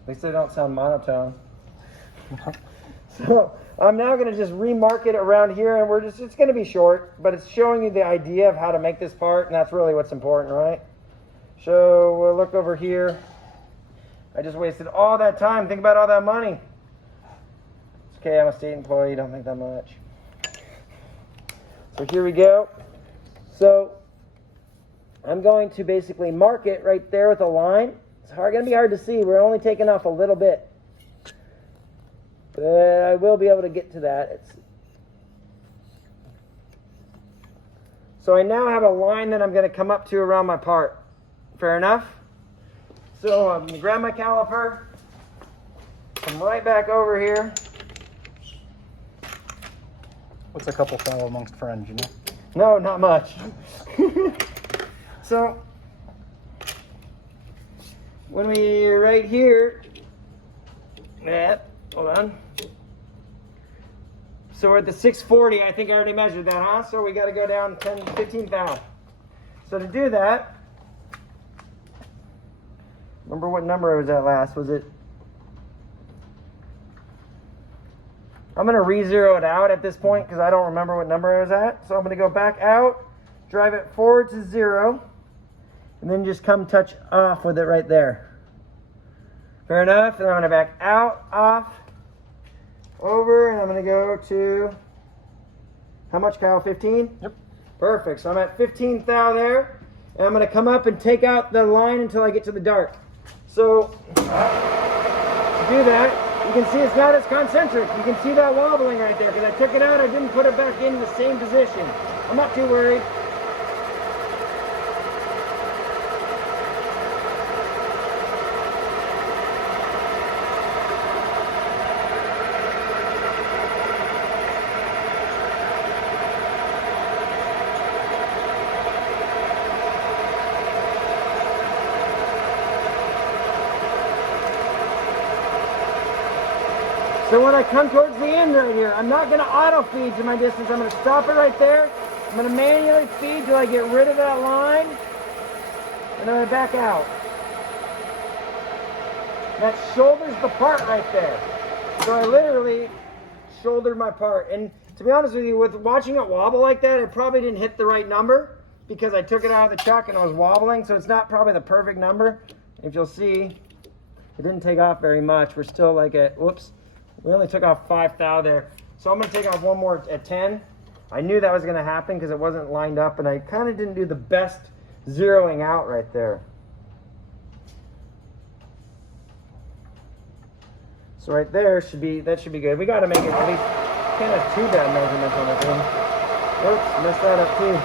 least I don't sound monotone. So I'm now going to just remark it around here, and it's going to be short, but it's showing you the idea of how to make this part, and that's really what's important, right? So we'll look over here. I just wasted all that time. Think about all that money. It's okay, I'm a state employee, don't make that much. So here we go. So I'm going to basically mark it right there with a line. It's going to be hard to see. We're only taking off a little bit. But I will be able to get to that. So I now have a line that I'm going to come up to around my part. Fair enough? So I'm going to grab my caliper, come right back over here. What's a couple fellow amongst friends, you know? No, not much. So when we're right here, hold on. So we're at the 640. I think I already measured that, huh? So we got to go down 15 thou. So to do that, remember what number I was at last? Was it? I'm going to re-zero it out at this point because I don't remember what number I was at. So I'm going to go back out, drive it forward to 0, and then just come touch off with it right there. Fair enough. And I'm going to back out, off, over, and I'm going to go to, how much, Kyle? 15? Yep. Perfect. So I'm at 15 thou there, and I'm going to come up and take out the line until I get to the dart. So to do that, you can see it's not as concentric. You can see that wobbling right there because I took it out. I didn't put it back in the same position. I'm not too worried. So when I come towards the end right here, I'm not going to auto feed to my distance. I'm going to stop it right there. I'm going to manually feed till I get rid of that line. And then I back out. That shoulders the part right there. So I literally shouldered my part. And to be honest with you, with watching it wobble like that, I probably didn't hit the right number because I took it out of the chuck and I was wobbling. So it's not probably the perfect number. If you'll see, it didn't take off very much. We're still like at, whoops. We only took off 5 thou there. So I'm going to take off one more at 10. I knew that was going to happen because it wasn't lined up, and I kind of didn't do the best zeroing out right there. So right there should be, that should be good. We got to make it at least, can't have 2 bad measurements on the thing. Oops, messed that up too.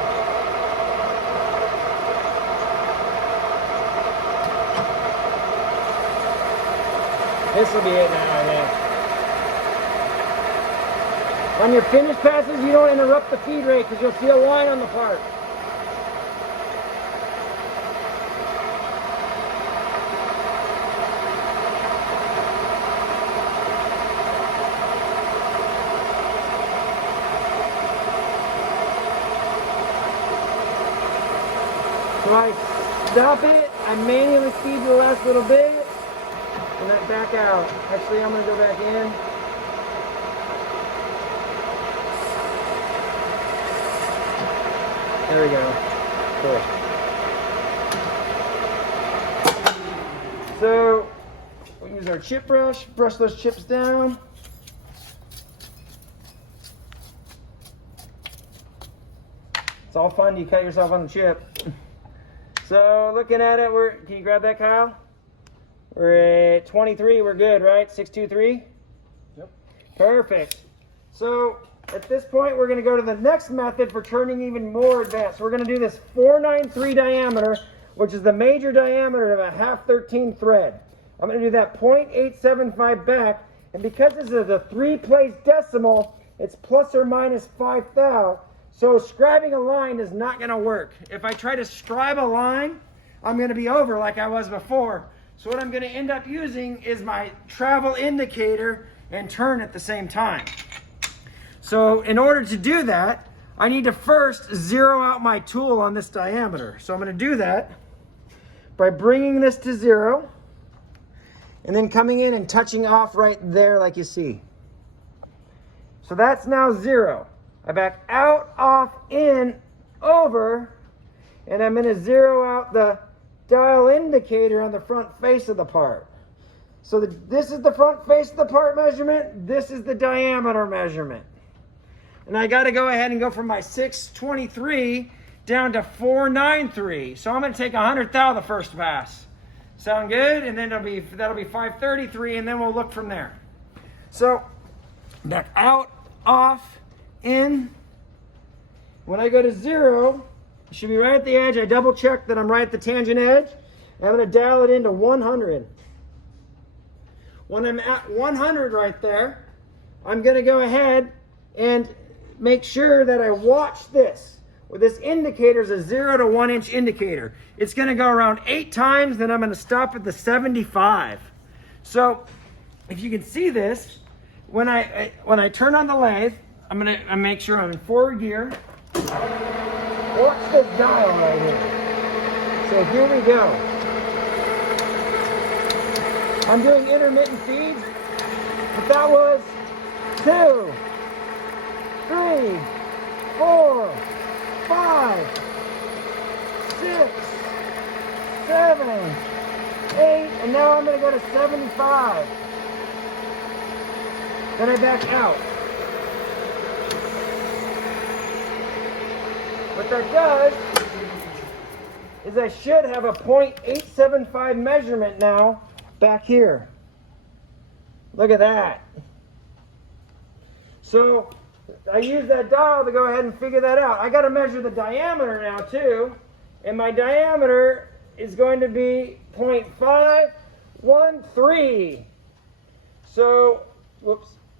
This will be it now, I think. On your finish passes, you don't interrupt the feed rate because you'll see a line on the part. So I stop it, I manually feed the last little bit, and then back out. Actually, I'm going to go back in. There we go. Cool. So we use our chip brush, brush those chips down. It's all fun, you cut yourself on the chip. So looking at it, can you grab that, Kyle? We're at 23, we're good, right? 623? Yep. Perfect. So at this point, we're gonna go to the next method for turning even more advanced. We're gonna do this 493 diameter, which is the major diameter of a half 13 thread. I'm gonna do that 0.875 back, and because this is a 3-place decimal, it's plus or minus 5 thou. So scribing a line is not gonna work. If I try to scribe a line, I'm gonna be over like I was before. So what I'm gonna end up using is my travel indicator and turn at the same time. So in order to do that, I need to first zero out my tool on this diameter. So I'm gonna do that by bringing this to 0 and then coming in and touching off right there like you see. So that's now 0. I back out, off, in, over, and I'm going to zero out the dial indicator on the front face of the part. So this is the front face of the part measurement, this is the diameter measurement. And I got to go ahead and go from my 623 down to 493. So I'm going to take 100 thou the first pass. Sound good? And then that'll be 533, and then we'll look from there. So back out, off, in. When I go to 0, it should be right at the edge. I double check that I'm right at the tangent edge. And I'm going to dial it into 100. When I'm at 100 right there, I'm going to go ahead and make sure that I watch this. Well, this indicator is a 0 to 1 inch indicator. It's going to go around 8 times, then I'm going to stop at the 75. So if you can see this, when I turn on the lathe, I'm gonna make sure I'm in forward gear. Watch this dial right here. So here we go. I'm doing intermittent feeds. But that was 2, 3, 4, 5, 6, 7, 8, and now I'm gonna go to 75. Then I back out. What that does is I should have a 0.875 measurement now back here. Look at that. So I use that dial to go ahead and figure that out. I got to measure the diameter now too, and my diameter is going to be 0.513. So,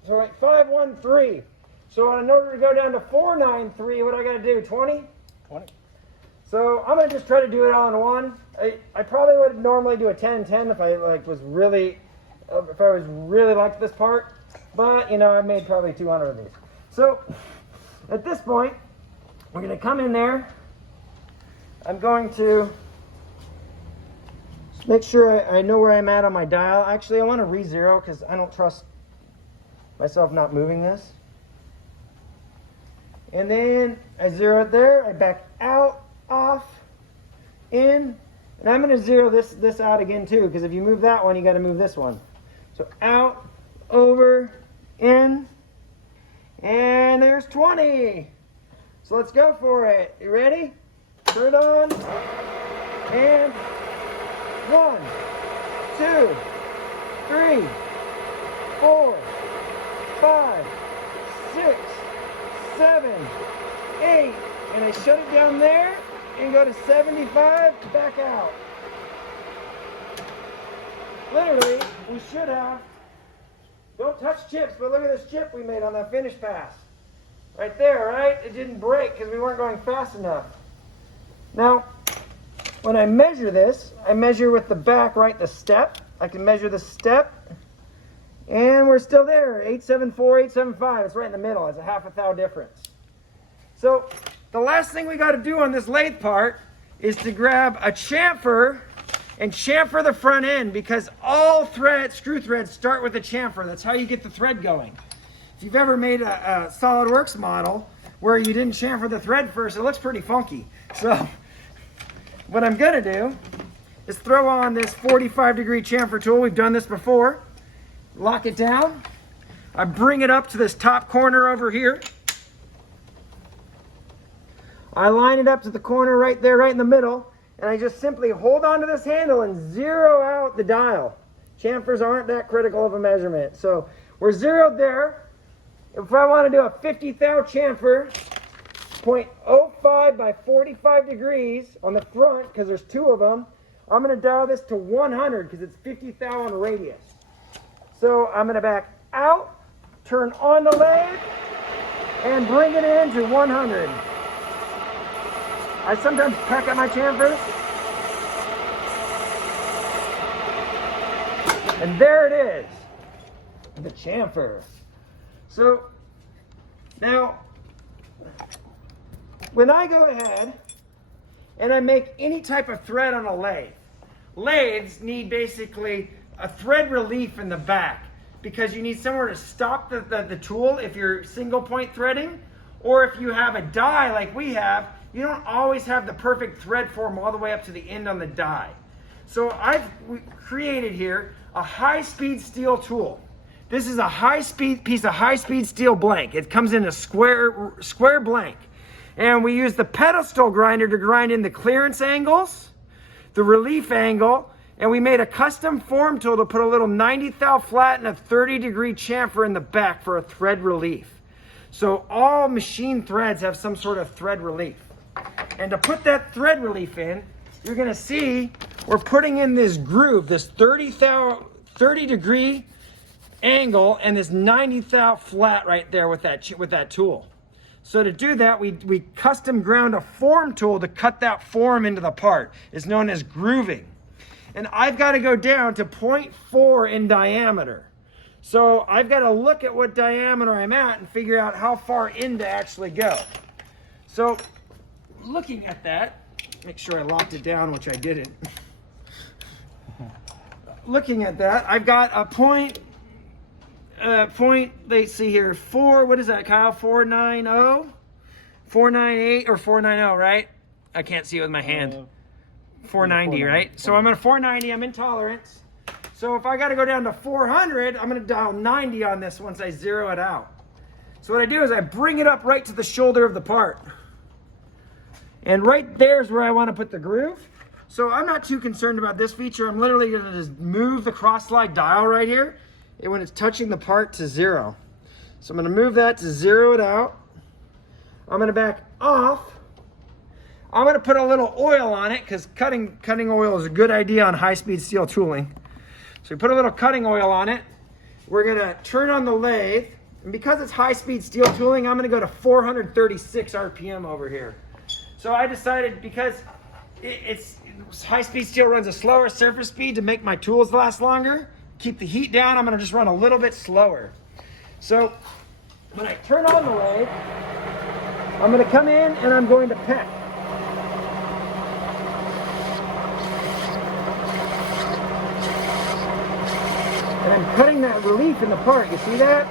so 513. So in order to go down to 493, what I got to do, 20? 20. So I'm going to just try to do it all in one. I probably would normally do a 10-10 if I was really liked this part. But, you know, I made probably 200 of these. So at this point, we're going to come in there. I'm going to make sure I know where I'm at on my dial. Actually, I want to re-zero because I don't trust myself not moving this. And then I zero it there. I back out, off, in, and I'm going to zero this out again too, because if you move that one, you got to move this one. So out, over, in, and there's 20. So let's go for it. You ready? Turn it on, and 1, 2, 3, 4, 5, 6, 7, 8, and I shut it down there and go to 75, back out. Literally, we should have, don't touch chips, but look at this chip we made on that finish pass. Right there, right? It didn't break because we weren't going fast enough. Now, when I measure this, I measure with the back, right, the step. I can measure the step. And we're still there, 874, 875. It's right in the middle. It's a half a thou difference. So the last thing we got to do on this lathe part is to grab a chamfer and chamfer the front end, because all screw threads start with a chamfer. That's how you get the thread going. If you've ever made a SolidWorks model where you didn't chamfer the thread first, it looks pretty funky. So what I'm going to do is throw on this 45-degree chamfer tool. We've done this before. Lock it down. I bring it up to this top corner over here. I line it up to the corner right there, right in the middle, and I just simply hold onto this handle and zero out the dial. Chamfers aren't that critical of a measurement. So we're zeroed there. If I want to do a 50 thou chamfer, 0.05 by 45 degrees on the front, because there's two of them, I'm going to dial this to 100 because it's 50 thou on radius. So I'm going to back out, turn on the lathe, and bring it in to 100. I sometimes peck at my chamfers. And there it is, the chamfer. So now, when I go ahead and I make any type of thread on a lathe, lathes need basically a thread relief in the back because you need somewhere to stop the tool if you're single point threading, or if you have a die like we have, you don't always have the perfect thread form all the way up to the end on the die. So I've created here a high-speed steel tool. This is a high-speed piece of high-speed steel blank. It comes in a square blank. And we use the pedestal grinder to grind in the clearance angles, the relief angle, and we made a custom form tool to put a little 90 thou flat and a 30-degree chamfer in the back for a thread relief. So all machine threads have some sort of thread relief. And to put that thread relief in, you're going to see we're putting in this groove, this 30-degree angle and this 90 thou flat right there with that tool. So to do that, we custom ground a form tool to cut that form into the part. It's known as grooving. And I've got to go down to 0.4 in diameter. So I've got to look at what diameter I'm at and figure out how far in to actually go. So looking at that, make sure I locked it down, which I didn't. Looking at that, I've got a point, let's see here, what is that, Kyle? 490? 498 or 490, right? I can't see it with my hand. 490, right? So I'm at 490, I'm in tolerance. So if I got to go down to 400, I'm going to dial 90 on this once I zero it out. So what I do is I bring it up right to the shoulder of the part. And right there is where I want to put the groove. So I'm not too concerned about this feature. I'm literally going to just move the cross slide dial right here and when it's touching the part to 0. So I'm going to move that to 0 it out. I'm going to back off. I'm going to put a little oil on it because cutting oil is a good idea on high-speed steel tooling. So we put a little cutting oil on it. We're going to turn on the lathe. And because it's high-speed steel tooling, I'm going to go to 436 RPM over here. So I decided because it's high-speed steel runs a slower surface speed to make my tools last longer, keep the heat down, I'm going to just run a little bit slower. So when I turn on the lathe, I'm going to come in and I'm going to peck. And I'm cutting that relief in the part. You see that?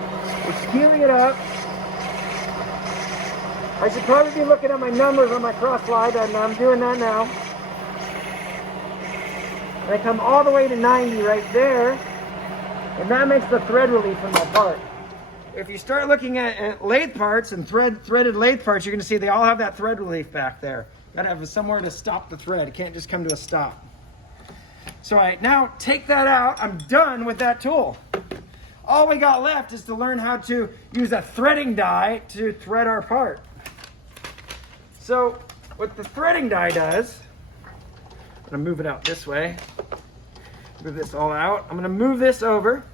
It's peeling it up. I should probably be looking at my numbers on my cross slide, and I'm doing that now. And I come all the way to 90 right there, and that makes the thread relief in my part. If you start looking at lathe parts and threaded lathe parts, you're going to see they all have that thread relief back there. Got to have somewhere to stop the thread. It can't just come to a stop. So I now take that out. I'm done with that tool. All we got left is to learn how to use a threading die to thread our part. So what the threading die does, I'm going to move it out this way, move this all out. I'm going to move this over,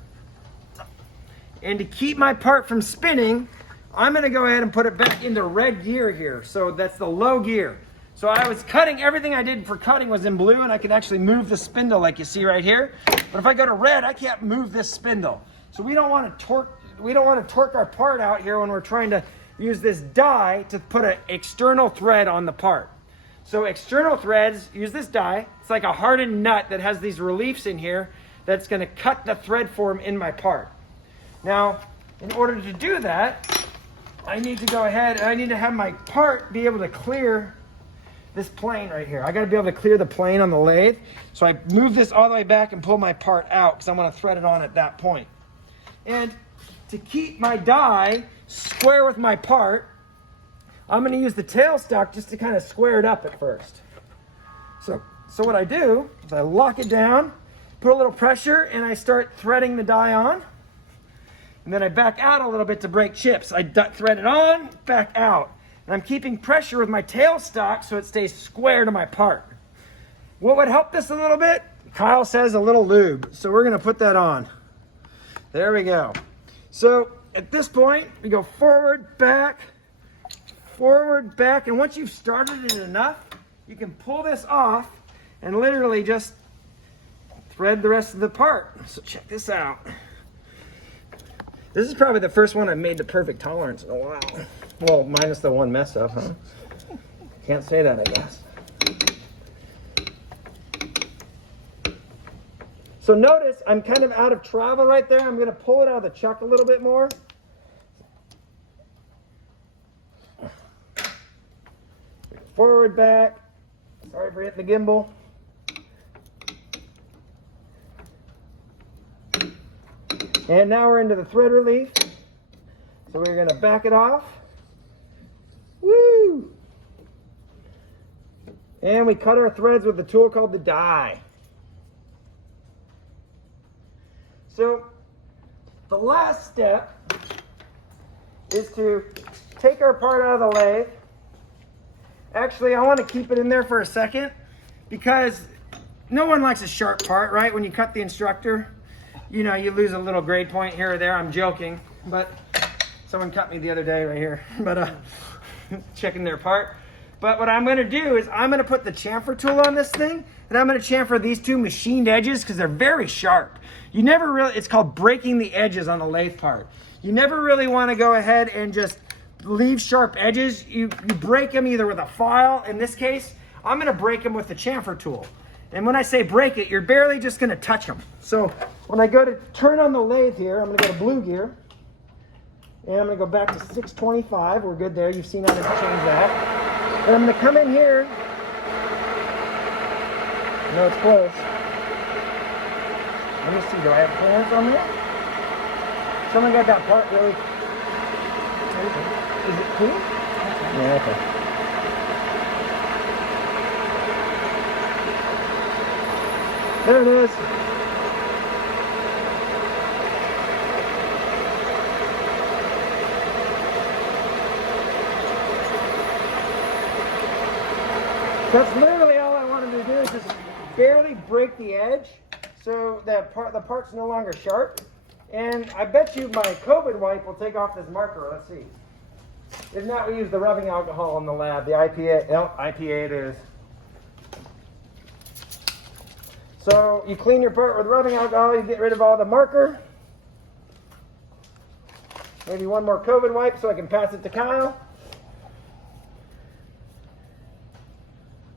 and to keep my part from spinning, I'm going to go ahead and put it back into red gear here. So that's the low gear. So I was cutting, everything I did for cutting was in blue, and I can actually move the spindle like you see right here. But if I go to red, I can't move this spindle. So we don't want to torque our part out here when we're trying to use this die to put an external thread on the part. So external threads use this die. It's like a hardened nut that has these reliefs in here that's going to cut the thread form in my part. Now, in order to do that, I need to go ahead and I need to have my part be able to clear this plane right here. I got to be able to clear the plane on the lathe. So I move this all the way back and pull my part out because I want to thread it on at that point. And to keep my die square with my part, I'm going to use the tailstock just to kind of square it up at first. So what I do is I lock it down, put a little pressure, and I start threading the die on. And then I back out a little bit to break chips. I thread it on, back out. And I'm keeping pressure with my tailstock so it stays square to my part. What would help this a little bit? Kyle says a little lube. So we're going to put that on. There we go. So at this point, we go forward, back, and once you've started it enough, you can pull this off and literally just thread the rest of the part. So check this out. This is probably the first one I've made the perfect tolerance in a while. Well, minus the one mess up, huh? Can't say that, I guess. So notice I'm kind of out of travel right there. I'm going to pull it out of the chuck a little bit more. Forward, back. Sorry for hitting the gimbal. And now we're into the thread relief. So we're going to back it off. Woo! And we cut our threads with the tool called the die. So the last step is to take our part out of the lathe. Actually, I want to keep it in there for a second because no one likes a sharp part, right? When you cut the instructor, you know, you lose a little grade point here or there. I'm joking, but someone cut me the other day right here, but checking their part. But what I'm going to do is I'm going to put the chamfer tool on this thing, and I'm going to chamfer these two machined edges because they're very sharp. You never really, it's called breaking the edges on a lathe part. You never really want to go ahead and just leave sharp edges. You break them either with a file. In this case, I'm going to break them with the chamfer tool. And when I say break it, you're barely just going to touch them. So when I go to turn on the lathe here, I'm going to go to blue gear. And I'm going to go back to 625. We're good there. You've seen how to change that. And I'm going to come in here. I know it's close. Let me see. Do I have clearance on there? Someone got that part really... Is it clean? Yeah, okay. There it is. That's literally all I wanted to do is just barely break the edge so that the part's no longer sharp. And I bet you my COVID wipe will take off this marker. Let's see. If not, we use the rubbing alcohol in the lab. The IPA, no, IPA it is. So you clean your part with rubbing alcohol, you get rid of all the marker. Maybe one more COVID wipe so I can pass it to Kyle.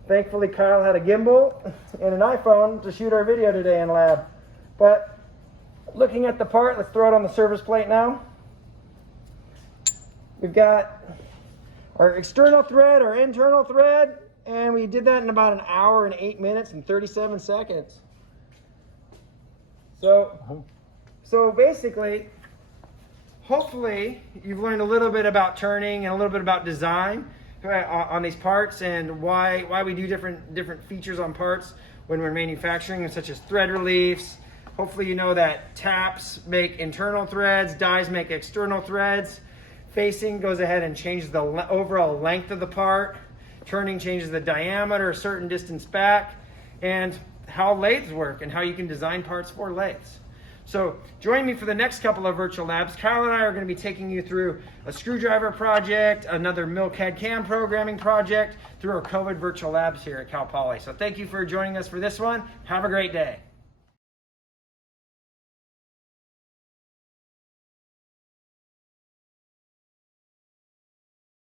Thankfully, Kyle had a gimbal and an iPhone to shoot our video today in lab. But looking at the part, let's throw it on the service plate now. We've got our external thread, our internal thread, and we did that in about 1 hour and 8 minutes and 37 seconds. So basically, hopefully you've learned a little bit about turning and a little bit about design on these parts and why we do different features on parts when we're manufacturing, such as thread reliefs. Hopefully you know that taps make internal threads, dies make external threads. Facing goes ahead and changes the overall length of the part. Turning changes the diameter a certain distance back, and how lathes work and how you can design parts for lathes. So join me for the next couple of virtual labs. Kyle and I are going to be taking you through a screwdriver project, another mill CAD/CAM programming project through our COVID virtual labs here at Cal Poly. So thank you for joining us for this one. Have a great day.